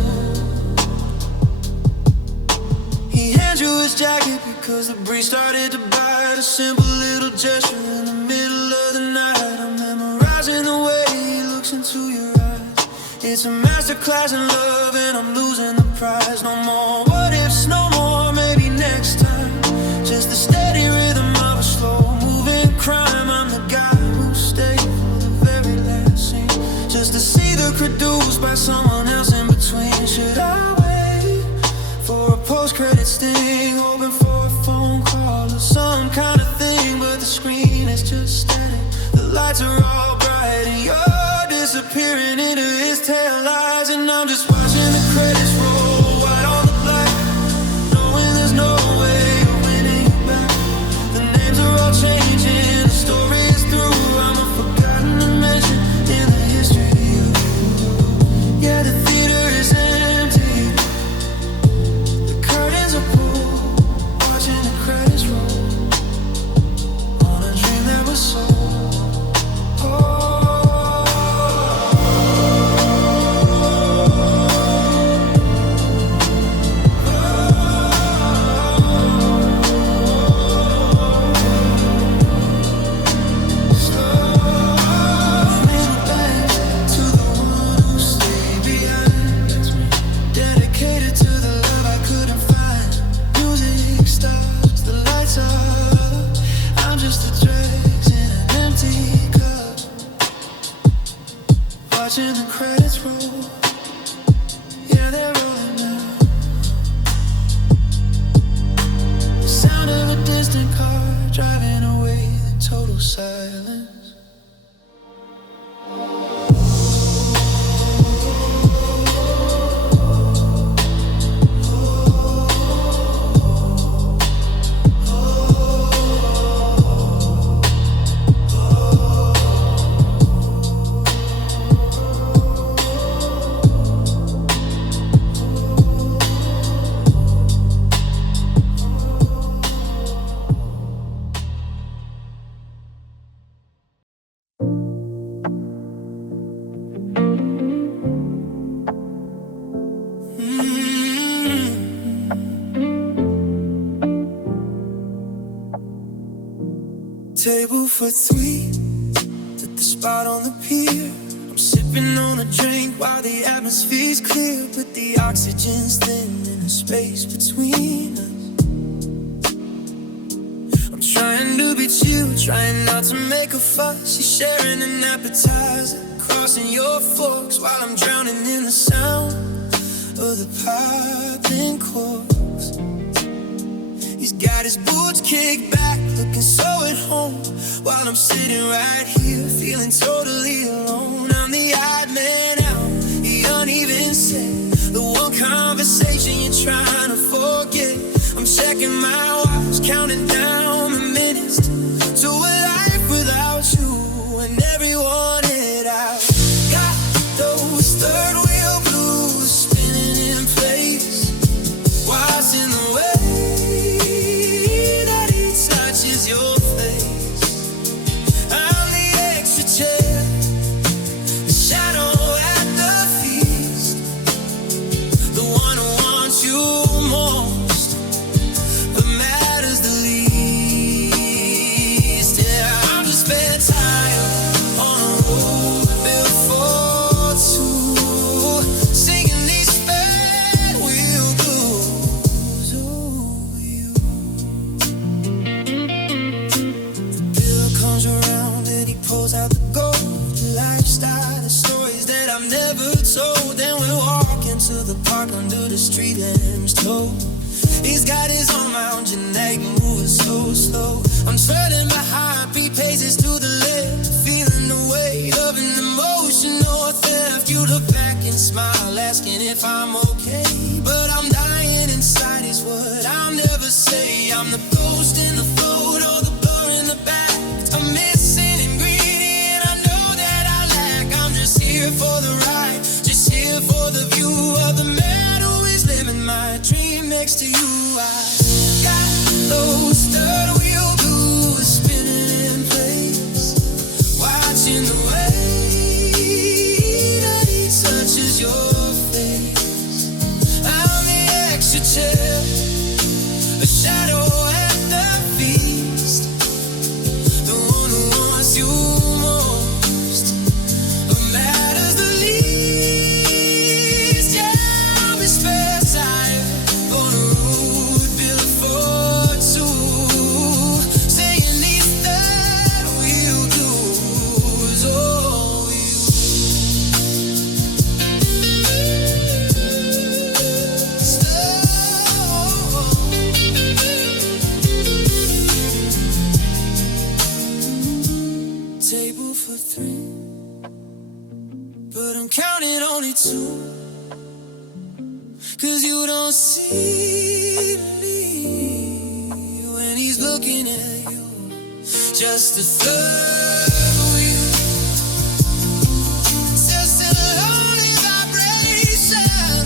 He hands you his jacket because the breeze started to bite. A simple little gesture in the middle of the night. I'm memorizing the way he looks into your eyes. It's a masterclass in love and I'm losing the prize. No more what ifs, no more maybe next time. Just the steady rhythm of a slow moving crime. I'm the guy who stayed for the very last scene, just to see the produced by someone else in between. Should I wait for a post-credit sting, hoping for a phone call or some kind of thing? But the screen is just static, the lights are all bright, and you're disappearing into his tail lights. And I'm just watching the credits roll, white on the black, knowing there's no way of winning you back. The names are all watching the credits roll. Yeah, they're rolling now. The sound of a distant car driving away in total silence. Table for three, at the spot on the pier. I'm sipping on a drink while the atmosphere's clear, but the oxygen's thin in the space between us. I'm trying to be chill, trying not to make a fuss. You're sharing an appetizer, crossing your forks while I'm drowning in the sound of the popping corks. He's got his boots kicked back, looking so at home, while I'm sitting right here, feeling totally alone. I'm the odd man out, the uneven set, the one conversation you're trying to forget. I'm checking my watch, counting down the minutes to a life without you and everyone it out. Got those third wheel blues spinning in place, watching the way your face. I'm the extra chair, the shadow at the feast, the one who wants you most, but matters the least. Yeah, I'm just spent tired on a road built for two, singing these third wheel blues. Oh, you. Comes around and he pulls out the gold, the lifestyle, the stories that I've never told. Then we walk into the park under the street lamps glow. He's got his arm around your neck, moving so slow. I'm turning my heartbeat paces to the left, feeling the weight of an emotional theft. You look back and smile, asking if I'm okay, but I'm dying inside is what I'll never say. I'm the ghost in the photo, the blur in the back. I'm missing ingredient, I know that I lack. I'm just here for the ride, just here for the view of the man who is living my dream next to you. I got those third wheel blues spinning in place, watching the way that he touches your face. I'm the extra chair, a shadow at the feast, the one who wants you most, but matters the least. Yeah, I'll be spare time on a road built for two, saying these third wheel blues. Oh, you. Table for three, but I'm counting only two, 'cause you don't see me when he's looking at you. Just a third wheel, just a lonely vibration,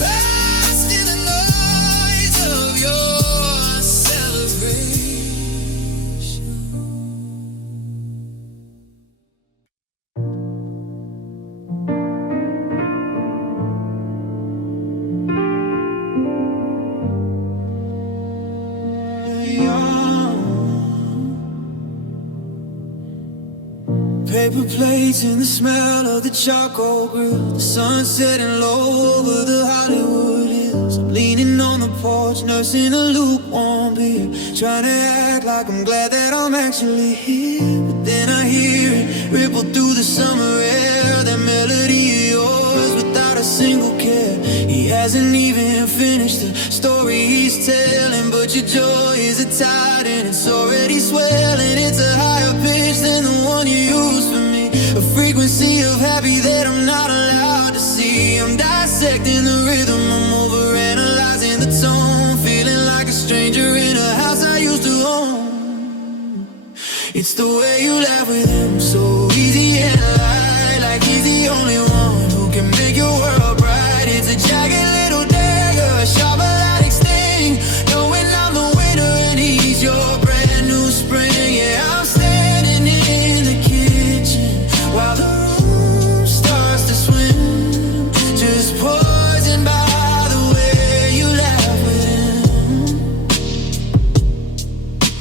lost in the noise of your celebration. Paper plates and the smell of the charcoal grill, the sun setting low over the Hollywood hills. I'm leaning on the porch, nursing a lukewarm beer, trying to act like I'm glad that I'm actually here. But then I hear it ripple through the summer air, that hasn't even finished the story he's telling, but your joy is a tide and it's already swelling. It's a higher pitch than the one you used for me, a frequency of happy that I'm not allowed to see. I'm dissecting the rhythm, I'm overanalyzing the tone, feeling like a stranger in a house I used to own. It's the way you laugh with him, so easy and light, like he's the only one who can make your world bright. It's a jagged little dagger, a sharp melodic sting, knowing I'm the winner and he's your brand new spring. Yeah, I'm standing in the kitchen while the room starts to swim, just poisoned by the way you laugh with him.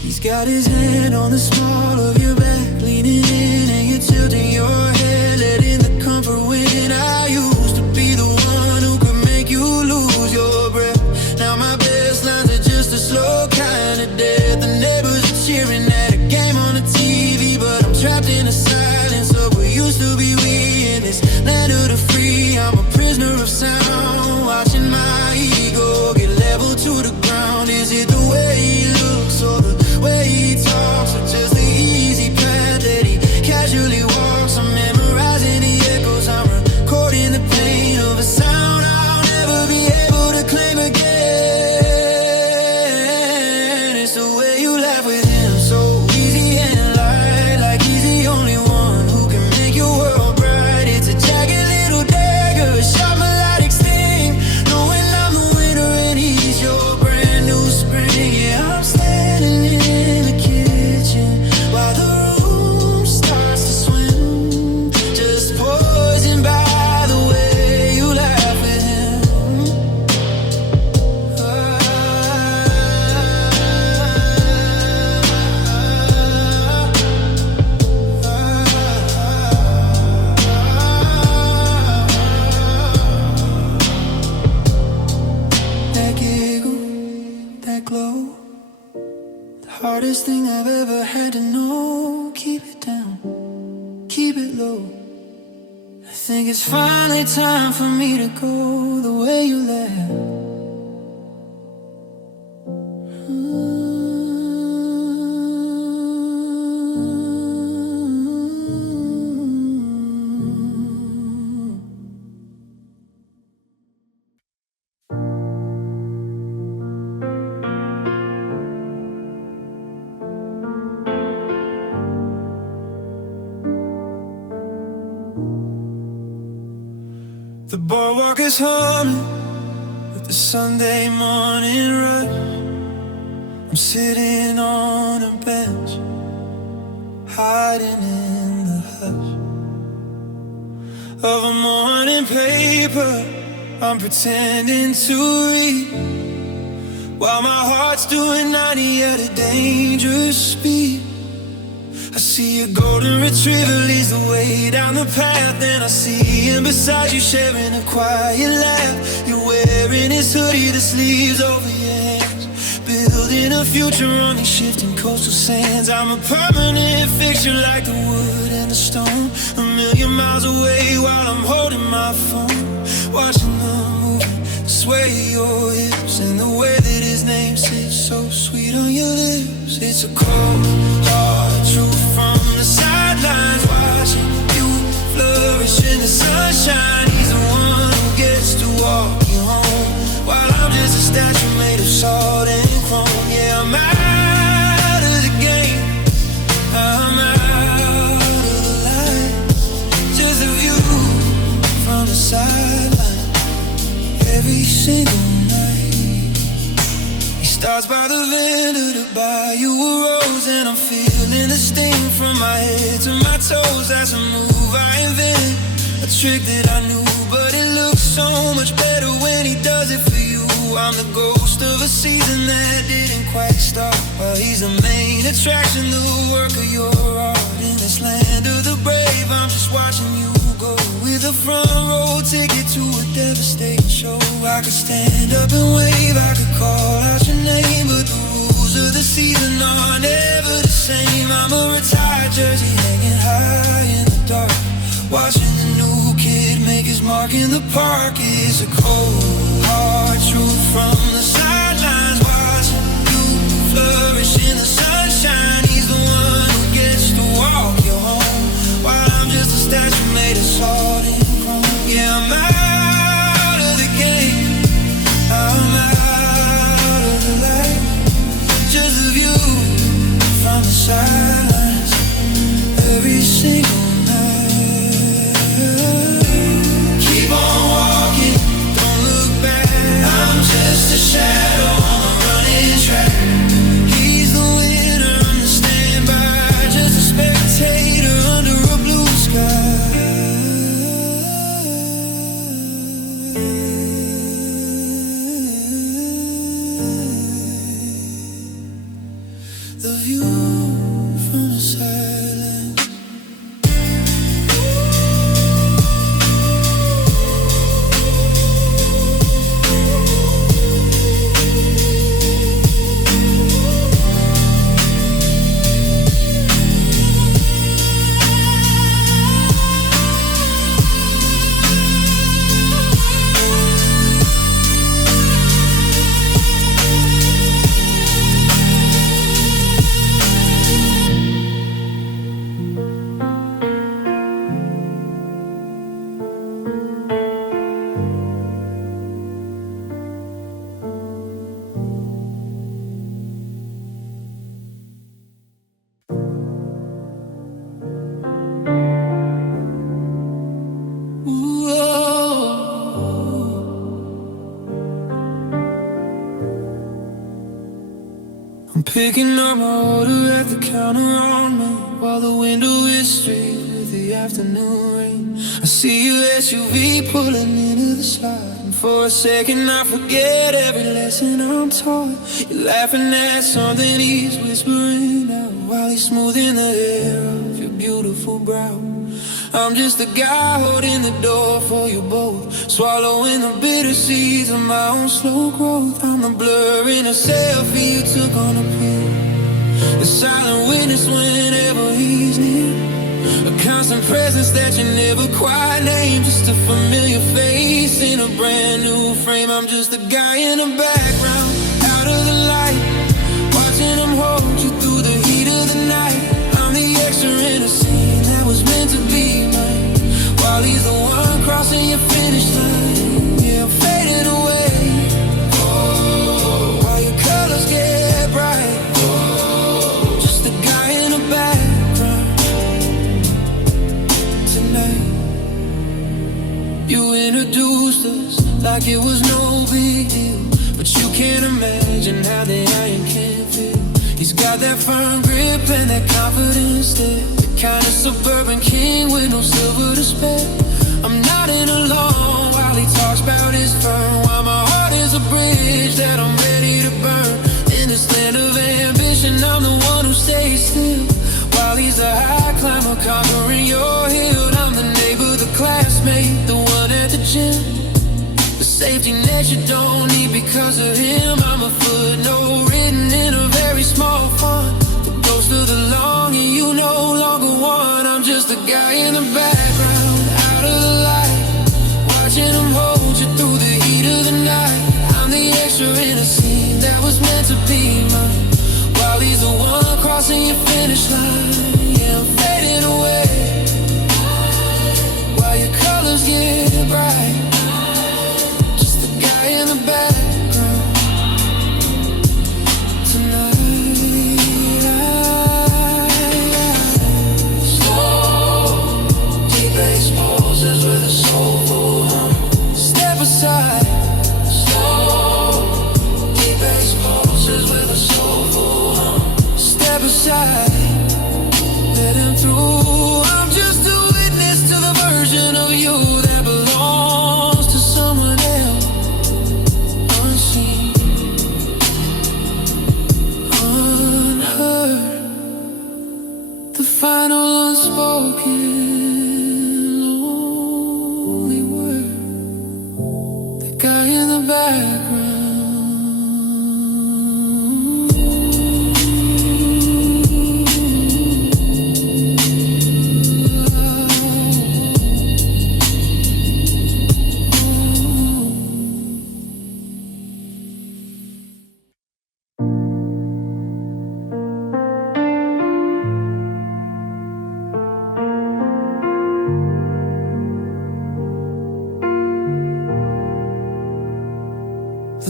He's got his hand on the small of your back, leaning in and you're tilting your head, letting the comfort win. I used to be the one who could make you lose your breath. Now my best lines are just a slow kind of death. The neighbors are cheering at a game on the TV, but I'm trapped in the silence of what used to be we in this land of the free. I'm a prisoner of sound, watching my ego get leveled to the ground. Is it the way he looks or the way he talks, or just the easy path that he casually walks? I'm memorizing the echoes, I'm recording the pain of a sound I'll never be able to claim again. It's the way you laugh with him, so easy and light, like he's the only one who can make your world bright. It's a jagged little dagger, a sharp melodic sting, knowing I'm the winner and he's your brand new spring. Yeah, I'm standing in the kitchen while the room starts to swim, just poisoned by the way you laugh with him. That giggle, that glow, the hardest thing I've ever had to know. Keep it down, keep it low. I think it's finally time for me to go the way you laugh. The boardwalk is humming with the Sunday morning rush. I'm sitting on a bench, hiding in the hush of a morning paper. I'm pretending to read while my heart's doing 90 at a dangerous speed. I see a golden retriever leads the way down the path, and I see him beside you sharing a quiet laugh. You're wearing his hoodie, the sleeves over your hands, building a future on these shifting coastal sands. I'm a permanent fixture like the wood and the stone, a million miles away while I'm holding my phone, watching the movement sway your hips, and the way that his name sits so sweet on your lips. It's a cold, hard truth from the sidelines, watching you flourish in the sunshine. He's the one who gets to walk you home, while I'm just a statue made of salt and chrome. Yeah, I'm out of the game, I'm out of the light, just a view from the sideline every single night. He starts by the vendor to buy you a rose, and I'm feeling the sting from my head to my toes. That's a move I invented, a trick that I knew, but it looks so much better when he does it for you. I'm the ghost of a season that didn't quite start, while he's the main attraction, the work of your art. In this land of the brave, I'm just watching you go, with a front row ticket to a devastating show. I could stand up and wave, I could call out your name, but the rules of the season are never the same. I'm a retired jersey hanging high in the dark, watching the new kid make his mark in the park. It's a cold, hard truth from the sidelines, watching you flourish in the sunshine. He's the one who gets to walk you home, while I'm just a statue made of salt and chrome. Yeah, I'm out of the game, I'm out of the light, just a view from the sidelines every single night. Keep on walking, don't look back, I'm just a shadow on a running track. He's the winner, I'm the standby, just a spectator under a blue sky. The view from the silence. I'm picking up my order at the counter on me, while the window is straight with the afternoon rain. I see your SUV pulling into the slide, and for a second I forget every lesson I'm taught. You're laughing at something he's whispering out, while he's smoothing the hair off your beautiful brow. I'm just a guy holding the door for you both, swallowing the bitter seeds of my own slow growth. I'm the blur in a selfie you took on a pill, the silent witness whenever he's near, a constant presence that you never quite name, just a familiar face in a brand new frame. I'm just a guy in the background, out of the light, watching him hold you through the heat of the night. I'm the extra in a scene that was meant to be mine, while he's the one crossing your finish line. Yeah, I'm fading away, oh, while your colors get bright, oh, just a guy in the background tonight. You introduced us like it was no big deal, but you can't imagine how the iron can feel. He's got that firm grip and that confidence there, the kind of suburban king with no silver to spare. I'm nodding along while he talks about his firm, while my heart is a bridge that I'm ready to burn. In this land of ambition, I'm the one who stays still, while he's a high climber conquering your hill. I'm the neighbor, the classmate, the one at the gym, the safety net you don't need because of him. I'm a footnote written in a very small font, the ghost of the longing you no longer want. I'm just a guy in the background, out of the light, watching him hold you through the heat of the night. I'm the extra in a scene that was meant to be mine, while he's the one crossing your finish line. Yeah, I'm fading away, while your colors get bright, just a guy in the background tonight. Slow, deep bass poses with a soulful hum. Step aside. Slow, deep bass poses with a soulful hum. Step aside, let him through. I'm just a witness to the version of you that belongs to someone else, unseen, unheard, the final unspoken lonely word, the guy in the background.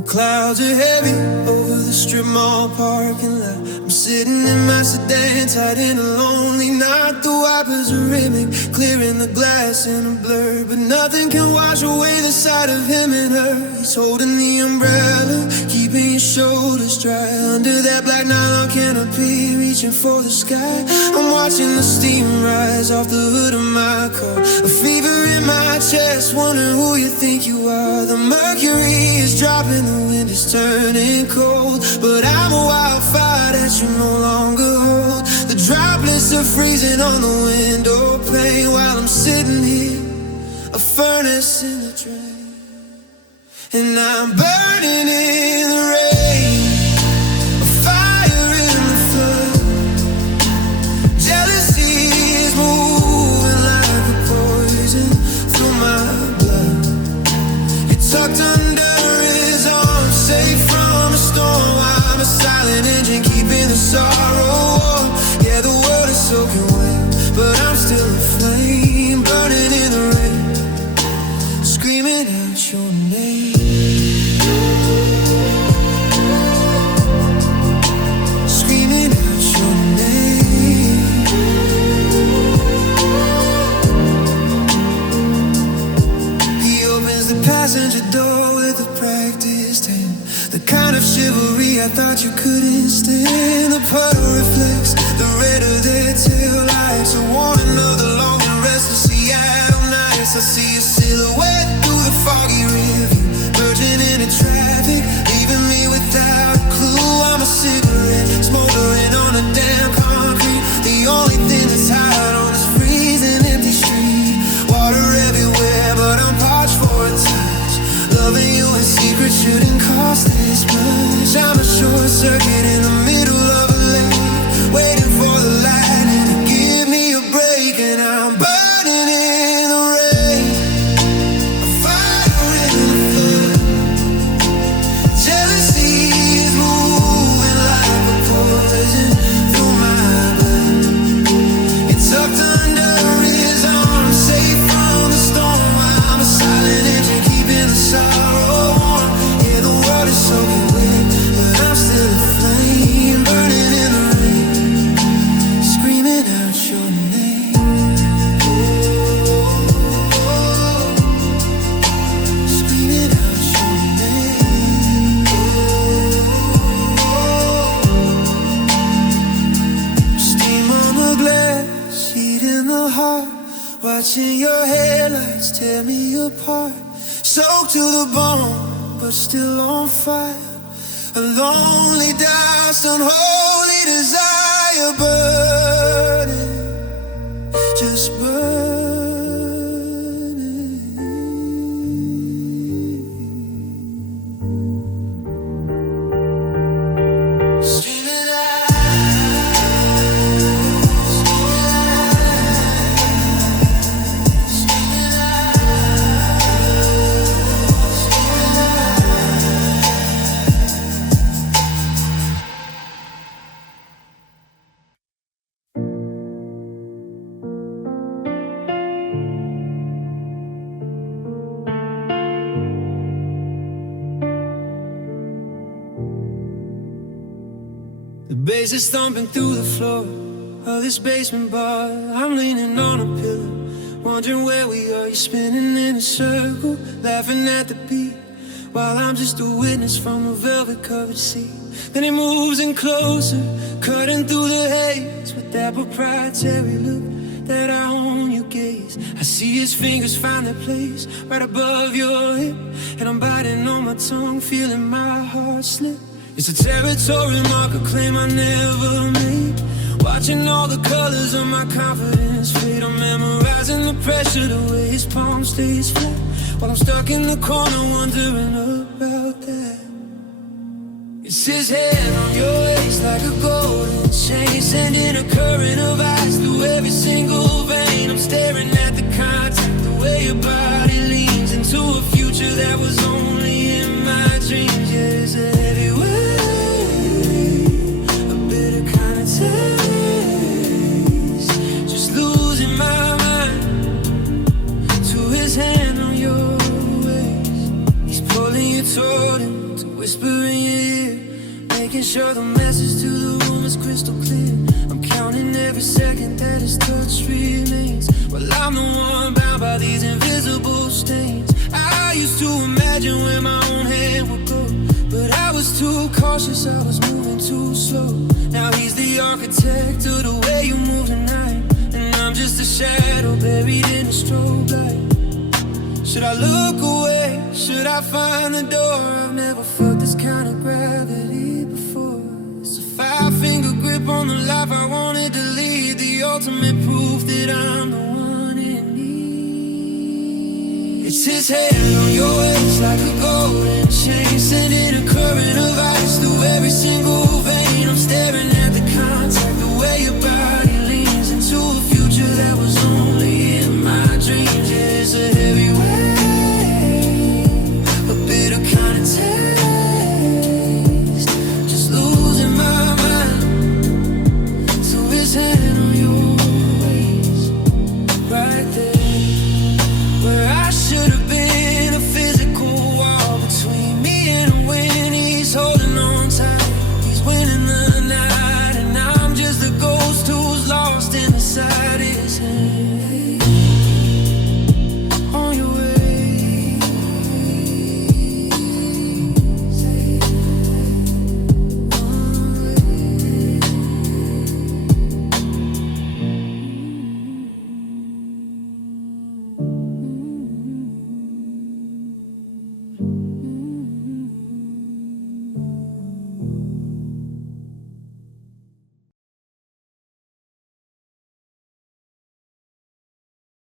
Clouds are heavy over the strip mall parking lot. I'm sitting in my sedan, tied in a lonely knot. The wipers are rimming, clearing the glass in a blur, but nothing can wash away the sight of him and her. He's holding the umbrella, keeping his shoulders dry under that black nylon canopy, reaching for the sky. I'm watching the steam rise off the hood of my car, a fever in my chest, wondering who you think you are. The mercury is dropping, the wind is turning cold, but I'm a wildfire that you no longer hold. The droplets are freezing on the window pane while I'm sitting here, a furnace in the drain, and I'm burning in the rain, a fire in the flood. Jealousy is moving like a poison through my blood. It's tucked under his arm, safe from the storm. I'm a silent engine keeping the sorrow warm. Yeah, the world is soaking wet, but I'm still a flame, burning in the rain, screaming out your name. Screaming out your name. He opens the passenger door with a practiced hand, the kind of chivalry I thought you couldn't stand. The puddle reflects the red of their tail lights, a warning of the long and restless Seattle nights. I see a silhouette through the foggy rearview, merging into traffic, leaving me without a clue. I'm a cigarette, smoldering on a damn concrete. The only thing that's hot on this freezing empty street. Water everywhere, but I'm parched for a touch. Loving you in secret shouldn't cost this much. I'm a short circuit in the middle of a lake, waiting for the lightning to give me a break, and I'm burning in the rain, a fire in the flood. Jealousy is moving like a poison through my blood. It's tucked under his arm, safe from the storm. I'm a silent engine keeping the sorrow warm. Yeah, the world is soaking wet, but I'm still a flame, burning in the rain, screaming out your name. Screaming out your name. Steam on the glass, heat in the heart, watching your headlights tear me apart. Soaked to the bone, but still on fire. A lonely doused, unholy desire burning, just burning. Screaming out, screaming The bass is thumping through the floor of this basement bar. I'm leaning on a pillow, wondering where we are. You're spinning in a circle, laughing at the beat, while I'm just a witness from a velvet-covered seat. Then he moves in closer, cutting through the haze with that proprietary look that I own you gaze. I see his fingers find their place right above your hip, and I'm biting on my tongue, feeling my heart slip. It's a territory mark, a claim I never made. Watching all the colors of my confidence fade. I'm memorizing the pressure, the way his palm stays flat, while I'm stuck in the corner wondering about that. It's his hand on your waist like a golden chain, sending a current of ice through every single vein. I'm staring at the contact, the way your body leans into a future that was only in my dreams. Yeah, it's a heavy weight, a bitter kind of taste, just losing my mind to his hand on your waist. He's pulling you toward him to sure the message to the room is crystal clear. I'm counting every second that his touch remains. Well, I'm the one bound by these invisible stains. I used to imagine where my own hand would go, but I was too cautious, I was moving too slow. Now he's the architect of the way you move tonight, and I'm just a shadow buried in a strobe light. Should I look away? Should I find the door? I've never felt this kind of gravity before. It's a 5-finger grip on the life I wanted to lead, the ultimate proof that I'm the one in need. It's his hand on your waist like a golden chain, sending a current of ice through every single vein. I'm staring at